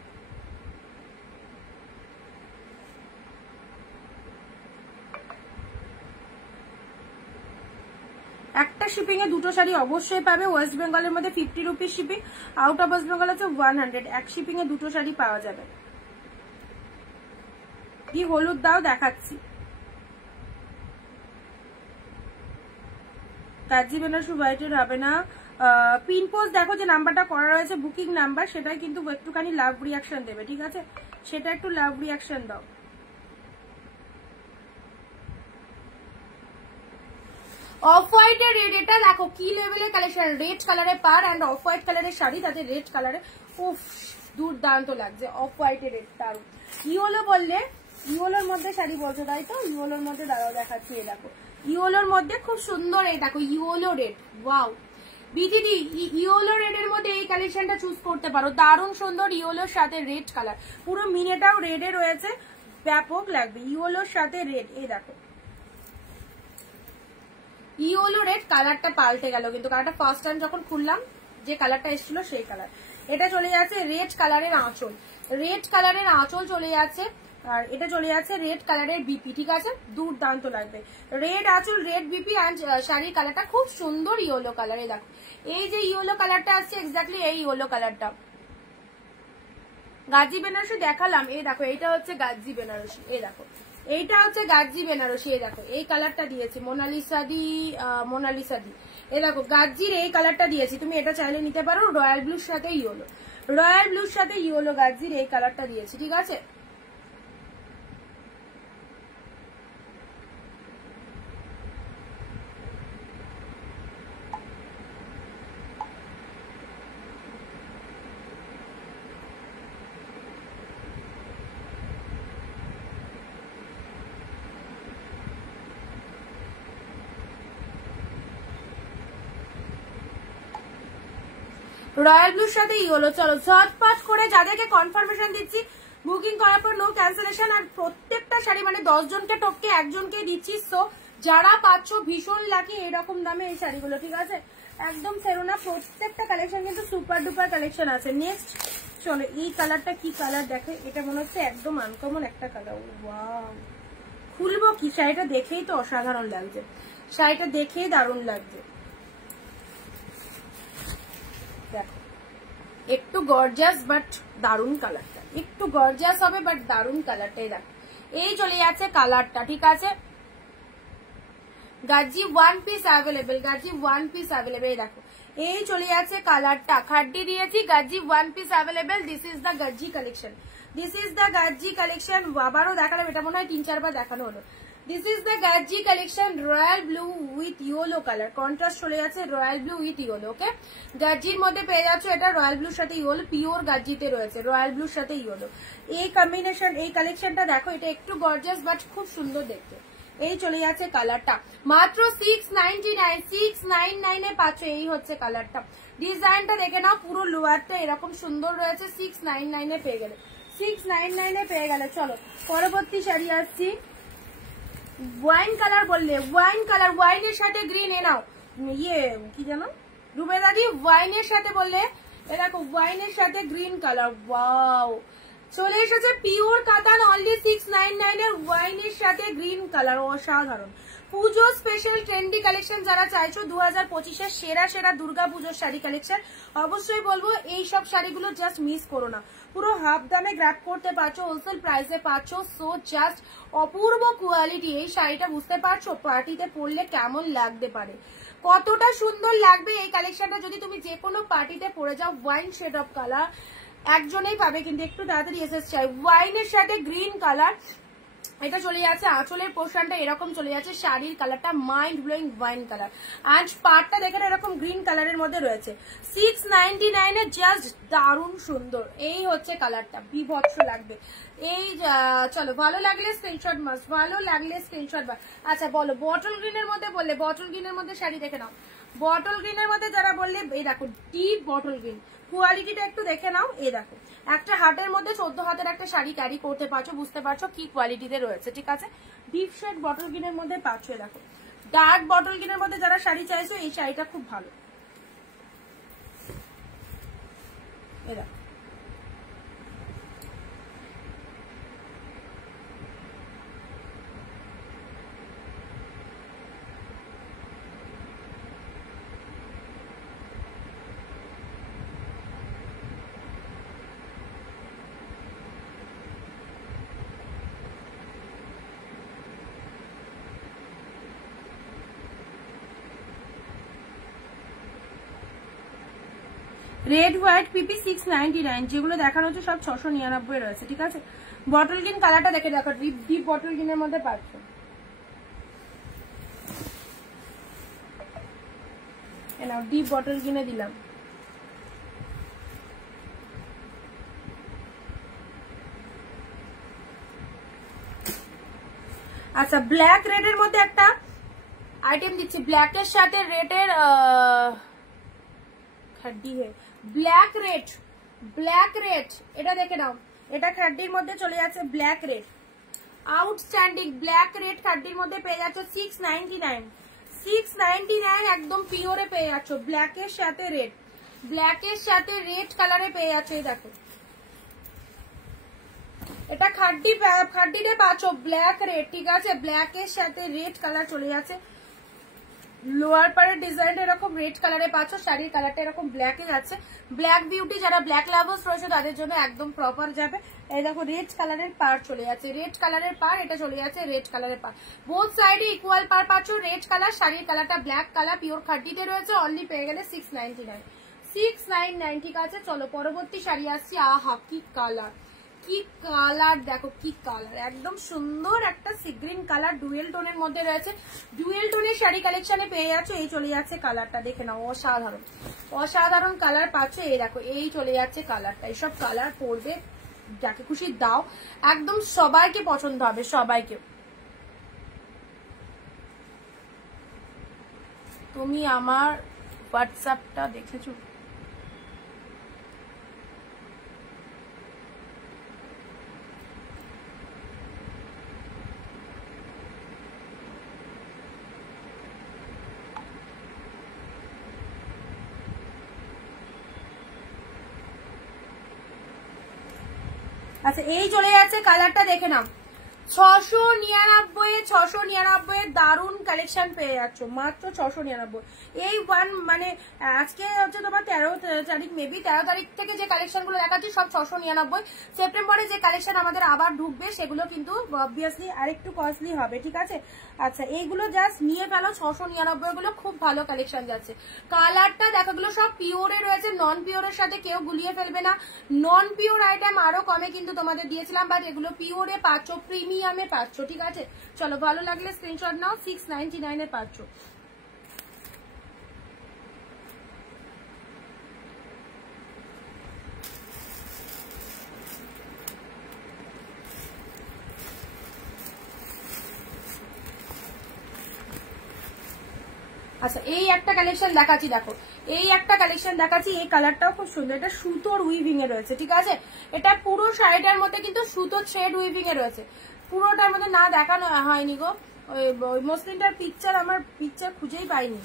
একটা শিপিং এ দুটো শাড়ি অবশ্যই পাবে। ওয়েস্ট বেঙ্গলের মধ্যে 50 rupees shipping, out of West Bengal হচ্ছে 100। এক শিপিং এ দুটো শাড়ি পাওয়া যাবে। কি হলুদ দাও দেখাচ্ছি, কাজি বেনারসি হোয়াইটের হবে না। পিন পোস্ট দেখো যে নাম্বারটা করা রয়েছে বুকিং নাম্বার, সেটাই কিন্তু একটুখানি লাভ রিয়াকশন দেবে, ঠিক আছে? সেটা একটু লাভ রিয়াকশন দাও। অফ হোয়াইটের রেড, এটা দেখো কি লেভেলের কালেকশন। রেড কালারের পার অ্যান্ড অফ হোয়াইট কালারের শাড়ি, তাতে রেড কালারে উফ দুর্দান্ত লাগছে। অফ হোয়াইটের রেড দারুন। ইয়োলো বললে, ইয়োলোর মধ্যে শাড়ি বলছো তাই তো? ইয়োলোর মধ্যে দাঁড়াও দেখাচ্ছি, এই দেখো ইয়োলোর মধ্যে খুব সুন্দর, এই দেখো ইয়োলো রেড। ওয়াও বিদিদি, ইয়োলো রেড এর মধ্যে এই কালেকশনটা চুজ করতে পারো, দারুণ সুন্দর। ইয়োলোর সাথে রেড কালার, পুরো মিনেটাও রেডে রয়েছে, ব্যাপক লাগবে। ইয়োলোর সাথে রেড, এই দেখো ইয়োলো রেড কালারটা পাল্টে গেল, কিন্তু কালারটা ফার্স্ট টাইম যখন খুললাম যে কালারটা এসেছিল সেই কালার। এটা চলে যাচ্ছে রেড কালারের আঁচল, রেড কালারের আঁচল চলে যাচ্ছে। আর এটা চলে যাচ্ছে রেড কালারের বিপি, ঠিক আছে? দুর্দান্ত লাগবে। রেড আঁচল, রেড বিপি অ্যান্ড শাড়ির কালারটা খুব সুন্দর ইয়েলো কালারে। দেখো এই যে ইয়েলো কালারটা আসছে, এক্স্যাক্টলি এই ইয়েলো কালারটা। গাজি বেনারসি দেখালাম, এই দেখো এইটা হচ্ছে গাজি বেনারসি, এই দেখো এইটা হচ্ছে গাজি বেনারসি। এই দেখো এই কালারটা দিয়েছি, মোনালিসা দি, মোনালিসা দি। এই দেখো গাজির এই কালারটা দিয়েছি, তুমি এটা চাইলে নিতে পারো। রয়্যাল ব্লুর সাথে ইয়েলো, রয়্যাল ব্লুর সাথে ইয়েলো গাজির এই কালারটা দিয়েছি, ঠিক আছে? রয়্যাল ব্লুর সাথে ইয়েলো। চলো ঝটপট করে যাদেরকে কনফার্মেশন দিচ্ছি, বুকিং করার পর নো ক্যান্সেলেশন। আর প্রত্যেকটা শাড়ি মানে 10 জনকে টপকে একজনকে দিচ্ছি। সো যারা পাচ্ছ ভীষণ লাকি এরকম দামে এই শাড়িগুলো, ঠিক আছে? একদম ছেড়ো না, প্রত্যেকটা কালেকশন কিন্তু সুপার ডুপার কালেকশন আছে। নেক্সট চলো, এই কালারটা কি কালার দেখে, এটা মনে হচ্ছে একদম আনকমন একটা কালার। ওয়াও, খুলবো কি, শাড়িটা দেখেই তো অসাধারণ লাগছে, শাড়িটা দেখেই দারুণ লাগছে। দেখো একটু গর্জিয়াস বাট দারুণ কালারটা, একটু গর্জিয়াস হবে বাট দারুণ কালারটাই। দেখো এই চলে যাচ্ছে কালারটা, ঠিক আছে? Gazi 1 piece available, Gazi 1 piece available. দেখো এই চলে যাচ্ছে কালারটা, খাড্ডি দিয়েছি, Gazi 1 piece available. This is the Gazi collection, this is the Gazi collection. আবারও দেখালাম, এটা মনে হয় 3-4 বার দেখানো হলো। This is the Gazi collection, royal blue with yellow colour, contrast চলে যাচ্ছে রয়্যাল ব্লু উইথ ইয়েলো। ওকে, গাজির মধ্যে পেয়ে যাচ্ছ এটা রয়্যাল ব্লুর সাথে ইয়েলো, পিওর গাজিতে রয়েছে রয়্যাল ব্লুর সাথে ইয়েলো। এই কম্বিনেশন, এই কালেকশনটা দেখো, এটা একটু গর্জিয়াস বাট খুব সুন্দর দেখতে। এই চলে যাচ্ছে কালারটা, মাত্র 699, 699 এ পাচ্ছ। এই হচ্ছে কালারটা, ডিজাইনটা দেখে নাও, পুরো লোয়ারটা এরকম সুন্দর রয়েছে। 699 এ পেয়ে গেলে, 699 এ পেয়ে গেলে। চলো পরবর্তী শাড়ি আসছি। ওয়াইন কালার বললে, ওয়াইন কালার, ওয়াইনের সাথে গ্রিন। এ নাও, ইয়ে কি জানো রুবে দাদি, ওয়াইনের সাথে বললে, এ দেখো ওয়াইনের সাথে গ্রিন কালার। ওয়াও, চলে এসেছে পিওর কাতান, অনলি 699 এর ওয়াইনের সাথে গ্রিন কালার, অসাধারণ। পুজো স্পেশাল ট্রেন্ডি কালেকশন যারা চাইছো 2025-এর সেরা সেরা দুর্গা পুজোর শাড়ি কালেকশন, অবশ্যই বলবো এই সব শাড়িগুলো জাস্ট মিস করো না। পুরো হাফ দামে গ্র্যাব করতে পারছো, হোলসেল প্রাইসে পাচ্ছ। সো জাস্ট অপূর্ব কোয়ালিটি। এই শাড়িটা বুঝতে পারছো পার্টিতে পরলে কেমন লাগতে পারে, কতটা সুন্দর লাগবে এই কালেকশনটা যদি তুমি যে কোনো পার্টিতে পরে যাও। ওয়াইন শেড অফ কালার একজনেই পাবে, কিন্তু একটু তাড়াতাড়ি এসেছে চাই। ওয়াইনের সাথে গ্রিন কালার, এটা চলে যাচ্ছে আঁচলের পোর্শনটা এরকম চলে যাচ্ছে, শাড়ির কালারটা মাইন্ড ব্লোয়িং ওয়াইন কালার, আর পার্টটা দেখেন এরকম গ্রিন কালারের মধ্যে রয়েছে। 699 এ জাস্ট দারুণ সুন্দর। এই হচ্ছে কালারটা, বিভৎস লাগবে। এই চলো, ভালো লাগলে স্ক্রিনশট মাস্ট, ভালো লাগলে স্ক্রিনশট। আচ্ছা বলো, বটল গ্রিনের মধ্যে বললে, বটল গ্রিনের মধ্যে শাড়ি দেখে নাও। বটল গ্রিনের মধ্যে যারা বললে, এই দেখো ডিপ বটল গ্রিন, কোয়ালিটিটা একটু দেখে নাও। এই দেখো একটা হাতের মধ্যে 14 হাতের একটা শাড়ি ক্যারি করতে পারছো, বুঝতে পারছো কি কোয়ালিটিতে রয়েছে, ঠিক আছে। ডিপ শেড বটল গ্রিনের মধ্যে পাচ্ছ। দেখো ডার্ক বটল গ্রিনের মধ্যে যারা শাড়ি চাইছো, এই শাড়িটা খুব ভালো। এই দেখো রেড হোয়াইট পিপি 699, যেগুলো দেখানো হচ্ছে সব 699 রয়েছে, ঠিক আছে। বটল গ্রিন কালারটা দেখে দেখো, ডিপ বটল গ্রিনের মধ্যে পাচ্ছ। এনাও ডিপ বটল গ্রিনে দিলাম। আচ্ছা ব্ল্যাক রেড এর মধ্যে একটা আইটেম দিচ্ছি, ব্ল্যাকের সাথে রেডের খাড্ডি হে ব্ল্যাক রেড, ব্ল্যাক রেড এটা দেখে নাও। এটা খাড্ডির মধ্যে চলে যাচ্ছে black red, outstanding black red খাড্ডির মধ্যে পেয়ে যাচ্ছে 699, 699 একদম পিওরে পেয়ে যাচ্ছ। ব্ল্যাকের সাথে রেড, ব্ল্যাকের সাথে রেড কালারে পেয়ে যাচ্ছে। এই দেখো এটা খাড্ডিতে পাচ্ছ ব্ল্যাক রেড, ঠিক আছে। ব্ল্যাকের সাথে রেড কালার চলে যাচ্ছে। লোয়ার পারের ডিজাইনটা এরকম রেড কালারে পাচ্ছ, শাড়ির কালারটা এরকম ব্ল্যাকে যাচ্ছে। ব্ল্যাক বিউটি যারা ব্ল্যাক লাভার্স রয়েছে তাদের জন্য একদম প্রপার যাবে। এই দেখো রেড কালারের পার চলে যাচ্ছে, রেড কালারের পার, এটা চলে যাচ্ছে রেড কালারের পার। বোথ সাইডে ইকুয়াল পার পাচ্ছ, রেড কালার, শাড়ির কালারটা ব্ল্যাক কালার, পিওর খাড্ডিতে রয়েছে। অনলি পেয়ে গেলে 699, 699, ঠিক আছে। চলো পরবর্তী শাড়ি আসছি। আহা কি কালার, কি কালার দেখো, কি কালার, একদম সুন্দর একটা সি গ্রিন কালার, ডুয়েল টোনের মধ্যে রয়েছে। ডুয়েল টোনের শাড়ি কালেকশনে পেয়ে যাচ্ছে। এই চলে যাচ্ছে কালারটা, দেখে নাও, অসাধারণ অসাধারণ কালার পাচ্ছে। এই দেখো এই চলে যাচ্ছে কালারটা। এইসব কালার পরবে যাকে খুশি দাও, একদম সবাইকে পছন্দ হবে, সবাইকে। তুমি আমার হোয়াটসঅ্যাপটা দেখেছো? আচ্ছা এই চলে যাচ্ছে কালারটা, দেখে নাও। 699 দারুন কালেকশন পেয়ে যাচ্ছ, মাত্র 699। এই ওয়ান মানে আজকে হচ্ছে তোমার 13 তারিখ, মেবি 13 তারিখ থেকে যে কালেকশন গুলো দেখাচ্ছি সব 699। সেপ্টেম্বরে যে কালেকশন আমাদের আবার ঢুকবে সেগুলো কিন্তু অবভিয়াসলি আরেকটু কস্টলি হবে, ঠিক আছে। আচ্ছা এইগুলো জাস্ট নিয়ে ফেলো, 699 গুলো খুব ভালো কালেকশন যাচ্ছে। কালারটা দেখাগুলো সব পিওরে রয়েছে, নন পিওরের সাথে কেউ গুলিয়ে ফেলবে না। নন পিওর আইটেম আরো কমে কিন্তু তোমাদের দিয়েছিলাম, বাট এগুলো পিওরে পাচ্ছ, প্রিমিয়ামে পাচ্ছ, ঠিক আছে। চলো ভালো লাগলে স্ক্রিনশট নাও, 699 এ পাচ্ছ। আচ্ছা এই একটা কালেকশন দেখাচ্ছি, দেখো এই একটা কালেকশন দেখাচ্ছি। এই কালারটাও খুব সুন্দর, এটা সুতোর উইভিং এ রয়েছে, ঠিক আছে। এটা পুরো শাড়িটার মধ্যে কিন্তু সুতো থ্রেড উইভিং এ রয়েছে। পুরোটার মধ্যে না দেখানো হয়নি গো, ওই মসলিনটার পিকচার, আমার পিকচার খুঁজেই পাইনি।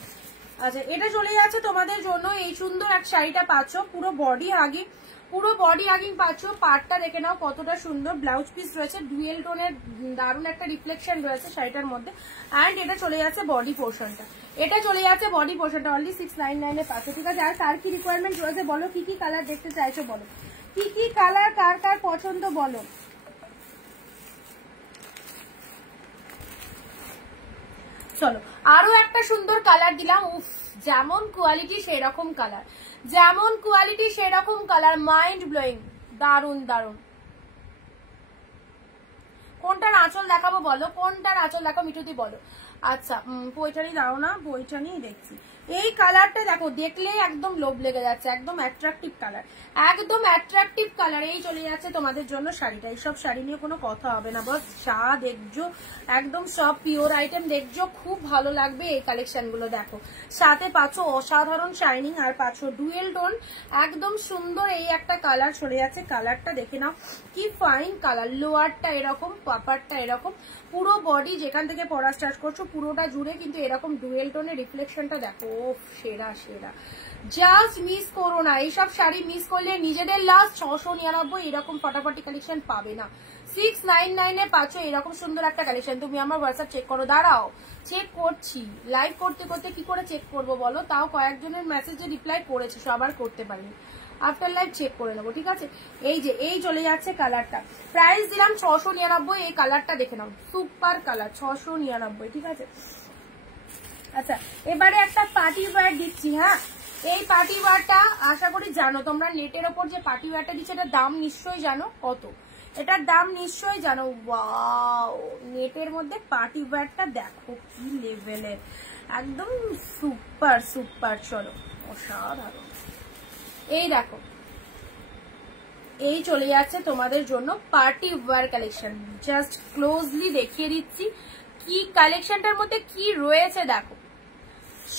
আচ্ছা এটা চলে যাচ্ছে তোমাদের জন্য এই সুন্দর এক শাড়িটা পাচ্ছ, পুরো বডি হাগিং পাচ্ছ। পাটটা দেখে নাও কতটা সুন্দর, ব্লাউজ পিস রয়েছে ডুয়েল টোনের, দারুণ একটা রিফ্লেকশন রয়েছে শাড়িটার মধ্যে। অ্যান্ড এটা চলে যাচ্ছে বডি পোর্শনটা, অনলি 699 এ পাচ্ছ, ঠিক আছে। আর কার কি রিকোয়ারমেন্ট রয়েছে বলো, কি কি কালার দেখতে চাইছো বলো, কি কি কালার কার কার পছন্দ বলো। চলো আরো একটা সুন্দর কালার দিলাম, উফ যেমন কোয়ালিটি সেরকম কালার, মাইন্ড ব্লোয়িং, দারুন দারুন। কোনটার আঁচল দেখাবো বলো, মিঠুতি বলো। আচ্ছা পৈঠানি দাও না, পৈঠানি দেখছি। এই কালারটা দেখো, দেখলে একদম লোভ লেগে যাচ্ছে, একদম অ্যাট্রাকটিভ কালার। এই চলে যাচ্ছে তোমাদের জন্য শাড়িটা। এইসব শাড়ি নিয়ে কোনো কথা হবে না, বস যা দেখছো একদম সব পিওর আইটেম দেখছো, খুব ভালো লাগবে এই কালেকশন গুলো। দেখো সাথে পাচ্ছ অসাধারণ শাইনিং, আর পাচ্ছ ডুয়েল টোন, একদম সুন্দর এই একটা কালার চলে যাচ্ছে। কালারটা দেখে নাও কি ফাইন কালার, লোয়ারটা এরকম, পাপারটা এরকম, পুরো বডি যেখান থেকে পরা স্টার্ট করছো পুরোটা জুড়ে কিন্তু এরকম ডুয়েল টোনের রিফ্লেকশনটা দেখো, সেরা। জাস্ট মিস করো না, এইসব শাড়ি মিস করলে নিজেদের লাস্ট 699 এরকম ফাটাফাটি কালেকশন পাবে না। 699 এ পাচ্ছ এরকম সুন্দর একটা কালেকশন। তুমি আমার হোয়াটসঅ্যাপ চেক করো, দাঁড়াও চেক করছি, লাইভ করতে করতে কি করে চেক করবো বলো, তাও কয়েকজনের মেসেজে রিপ্লাই করেছে, সবার করতে পারিনি, আফটার লাইভ চেক করে নেবো, ঠিক আছে। এই চলে যাচ্ছে কালারটা, প্রাইস দিলাম 699। এই কালারটা দেখে নাও, সুপার কালার, 699, ঠিক আছে। আচ্ছা এবারে একটা পার্টি ওয়্যার দিচ্ছি, হ্যাঁ এই পার্টি ওয়্যারটা আশা করি জানো তোমরা, নেটের ওপর যে পার্টি ওয়্যারটা দিচ্ছে এটার দাম নিশ্চয়ই জানো কত, এটার দাম নিশ্চয়ই জানো। ওয়াও, নেটের মধ্যে পার্টি ওয়্যারটা দেখো কি লেভেলের, একদম সুপার। চলো অসাধারণ, এই দেখো এই চলে যাচ্ছে তোমাদের জন্য party wear collection. Just closely দেখিয়ে দিচ্ছি কি কালেকশনটার মধ্যে কি রয়েছে। দেখো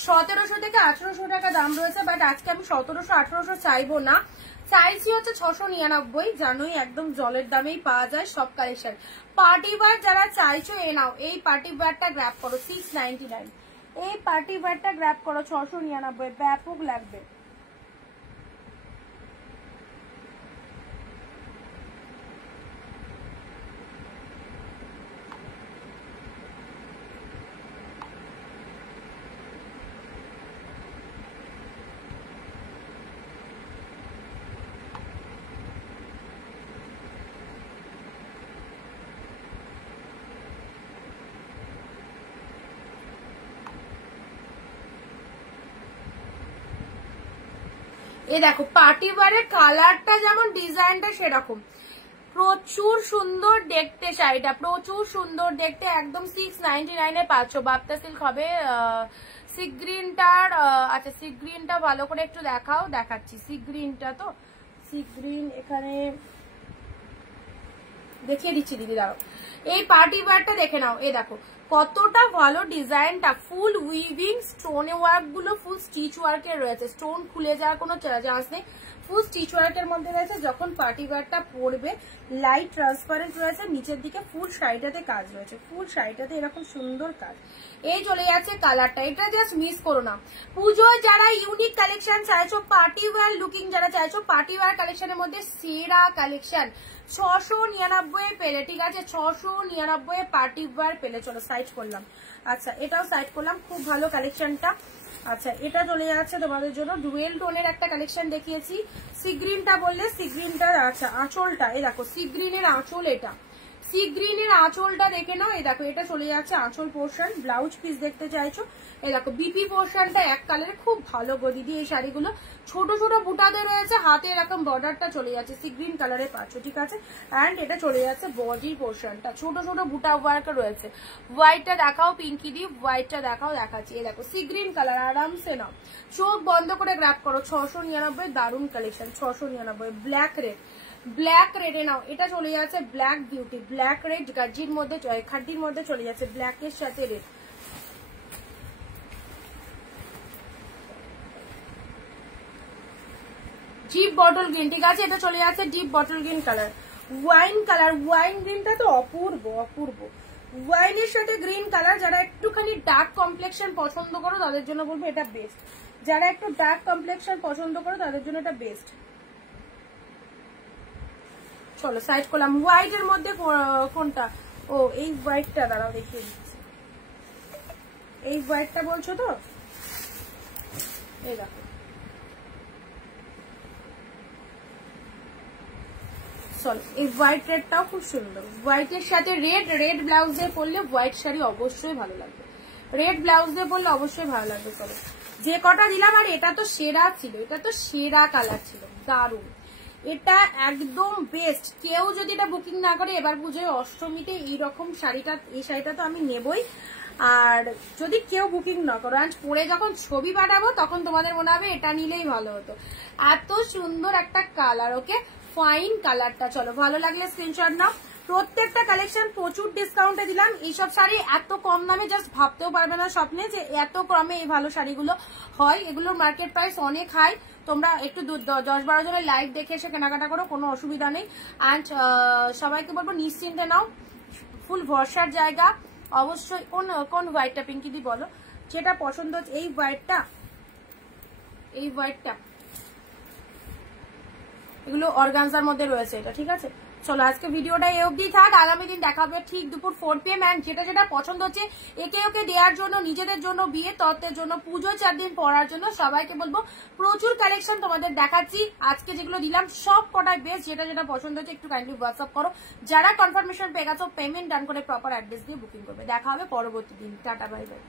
1700 থেকে 1800 টাকা দাম রয়েছে, বাট আজকে আমি 1700-1800 চাইবো না, চাইছি হচ্ছে 699। জানোই একদম জলের দামেই পাওয়া যায় সব কালেকশন। পার্টি ওয়্যার যারা চাইছো এ নাও, এই পার্টি ওয়্যারটা গ্র্যাব করো 699, এই পার্টি ওয়্যারটা গ্র্যাব করো 699, ব্যাপক লাগবে। এ দেখো পার্টি ওয়্যারের কালারটা যেমন, ডিজাইনটা সেরকম, প্রচুর সুন্দর দেখতে শাড়িটা, প্রচুর সুন্দর দেখতে, একদম 699 এ পাচ্ছ। বাপ্তা সিল্ক হবে। সি গ্রিনটার, আচ্ছা সি গ্রিনটা ভালো করে একটু দেখাও, দেখাচ্ছি সি গ্রিনটা। তো সি গ্রিন এখানে দেখিয়ে দিচ্ছি দিদি, দাঁড়াও। এই পার্টি ওয়্যারটা দেখে নাও, এই দেখো কতটা ভালো ডিজাইনটা, ফুল উইভিং স্টোনে ওয়ার্ক গুলো ফুল স্টিচ ওয়ার্কের রয়েছে, স্টোন খুলে যাওয়ার কোনো চান্স নেই, ফুল স্টিচ ওয়ার্কের মধ্যে রয়েছে। যখন পার্টি ওয়্যারটা পরবে লাইট ট্রান্সপারেন্ট রয়েছে, নিচের দিকে ফুল শাড়িটাতে কাজ রয়েছে, ফুল শাড়িটাতে এরকম সুন্দর কাজ। এই চলে যাচ্ছে কালারটা, এটা জাস্ট মিস করো না। পুজোয় যারা ইউনিক কালেকশন চাইছো, পার্টি ওয়্যার লুকিং যারা চাইছো, পার্টি ওয়্যার কালেকশনের মধ্যে সেরা কালেকশন 699 পেলে, ঠিক আছে। 699 পার্টি ওয়্যার পেলে। চলো সাইড করলাম, আচ্ছা এটাও সাইড করলাম, খুব ভালো কালেকশনটা। আচ্ছা এটা চলে যাচ্ছে তোমাদের জন্য ডুয়েল টোনের একটা কালেকশন দেখিয়েছি। সি গ্রিনটা বললে সি গ্রিনটার, আচ্ছা আঁচলটা এই দেখো, সি গ্রিনের আঁচল, এটা সি গ্রিনের আঁচলটা দেখে নাও। এই দেখো এটা চলে যাচ্ছে আঁচল পোর্শন, ব্লাউজ পিস দেখতে চাইছো, এই দেখো বিপি পোর্শনটা এক কালারে, খুব ভালো গো দিদি এই শাড়িগুলো। ছোট ছোট বুটাতে রয়েছে, হাতে এরকম বর্ডারটা চলে যাচ্ছে, সি গ্রিন কালারে পাচ্ছ, ঠিক আছে। অ্যান্ড এটা চলে যাচ্ছে বডি পোর্শনটা, ছোট ছোট বুটা ওয়ার্ক রয়েছে। হোয়াইটটা দেখাও পিঙ্কি দি, হোয়াইটটা দেখাও, দেখাচ্ছি। এই দেখো সি গ্রিন কালার, আরামসে নাও, চোখ বন্ধ করে গ্র্যাব করো। 699 দারুণ কালেকশন, 699। ব্ল্যাক রেড, ব্ল্যাক রেডে নাও, এটা চলে যাচ্ছে ব্ল্যাক বিউটি, ব্ল্যাক রেড গাজির মধ্যে, খাড্ডির মধ্যে চলে যাচ্ছে, ব্ল্যাকের সাথে রেড। ডিপ বটল গ্রিন, ঠিক আছে, এটা চলে যাচ্ছে deep bottle green colour. Wine colour, wine গ্রিনটা তো অপূর্ব অপূর্ব, ওয়াইনের সাথে গ্রিন কালার, যারা একটুখানি ডার্ক কমপ্লেক্সন পছন্দ করো তাদের জন্য বলবো এটা বেস্ট। যারা একটু ডার্ক কমপ্লেক্সন পছন্দ করো তাদের জন্য এটা বেস্ট। চলো সাইড করলাম। হোয়াইট এর মধ্যে কোনটা? ও এই হোয়াইটটা, দাঁড়াও দেখিয়ে দিচ্ছি। এই হোয়াইটটা বলছো তো? এই দেখো, চলো এই হোয়াইট রেডটাও খুব সুন্দর। হোয়াইটের সাথে রেড, রেড ব্লাউজ দিয়ে পরলে হোয়াইট শাড়ি অবশ্যই ভালো লাগবে, রেড ব্লাউজ দিয়ে পরলে অবশ্যই ভালো লাগবে। চলো যে কটা দিলাম, আর এটা তো সেরা ছিল, এটা তো সেরা কালার ছিল, দারুণ, এটা একদম বেস্ট। কেউ যদি এটা বুকিং না করে এবার পুজোয় অষ্টমীতে এইরকম শাড়িটা, এই শাড়িটা তো আমি নেবই। আর যদি কেউ বুকিং না করো, আজ পরে যখন ছবি পাঠাবো তখন তোমাদের মনে হবে এটা নিলেই ভালো হতো। এত সুন্দর একটা কালার, ওকে ফাইন কালারটা। চলো ভালো লাগলে স্ক্রিনশট নাও। প্রত্যেকটা কালেকশন প্রচুর ডিসকাউন্টে দিলাম। এইসব শাড়ি এত কম দামে জাস্ট ভাবতেও পারবে না স্বপ্নে যে এত কমে এই ভালো শাড়িগুলো হয়। এগুলোর মার্কেট প্রাইস অনেক হাই। তোমরা একটু 10-12 জনের লাইভ দেখে এসে কেনাকাটা করো, কোনো অসুবিধা নেই। অ্যান্ড সবাইকে বলবো নিশ্চিন্তে নাও, ফুল ভরসার জায়গা। অবশ্যই কোন হোয়াইটটা পিঙ্কি দি বলো যেটা পছন্দ হচ্ছে? এই হোয়াইটটা, এই হোয়াইটটা, এগুলো অর্গানজার মধ্যে রয়েছে এটা, ঠিক আছে। চলো আজকে ভিডিওটা এই অবধি থাক, আগামী দিন দেখা হবে ঠিক দুপুর 4 PM। অ্যান্ড যেটা যেটা পছন্দ হচ্ছে একে ওকে দেওয়ার জন্য, নিজেদের জন্য, বিয়ে তত্ত্বের জন্য, পুজো 4 দিন পড়ার জন্য, সবাইকে বলবো প্রচুর কালেকশন তোমাদের দেখাচ্ছি। আজকে যেগুলো দিলাম সব কটাই বেস্ট। যেটা যেটা পছন্দ হচ্ছে একটু কাইন্ডলি হোয়াটসঅ্যাপ করো। যারা কনফার্মেশন পেয়ে গেছো পেমেন্ট ডান করে প্রপার অ্যাড্রেস দিয়ে বুকিং করবে। দেখা হবে পরবর্তী দিন। Tata, bye bye.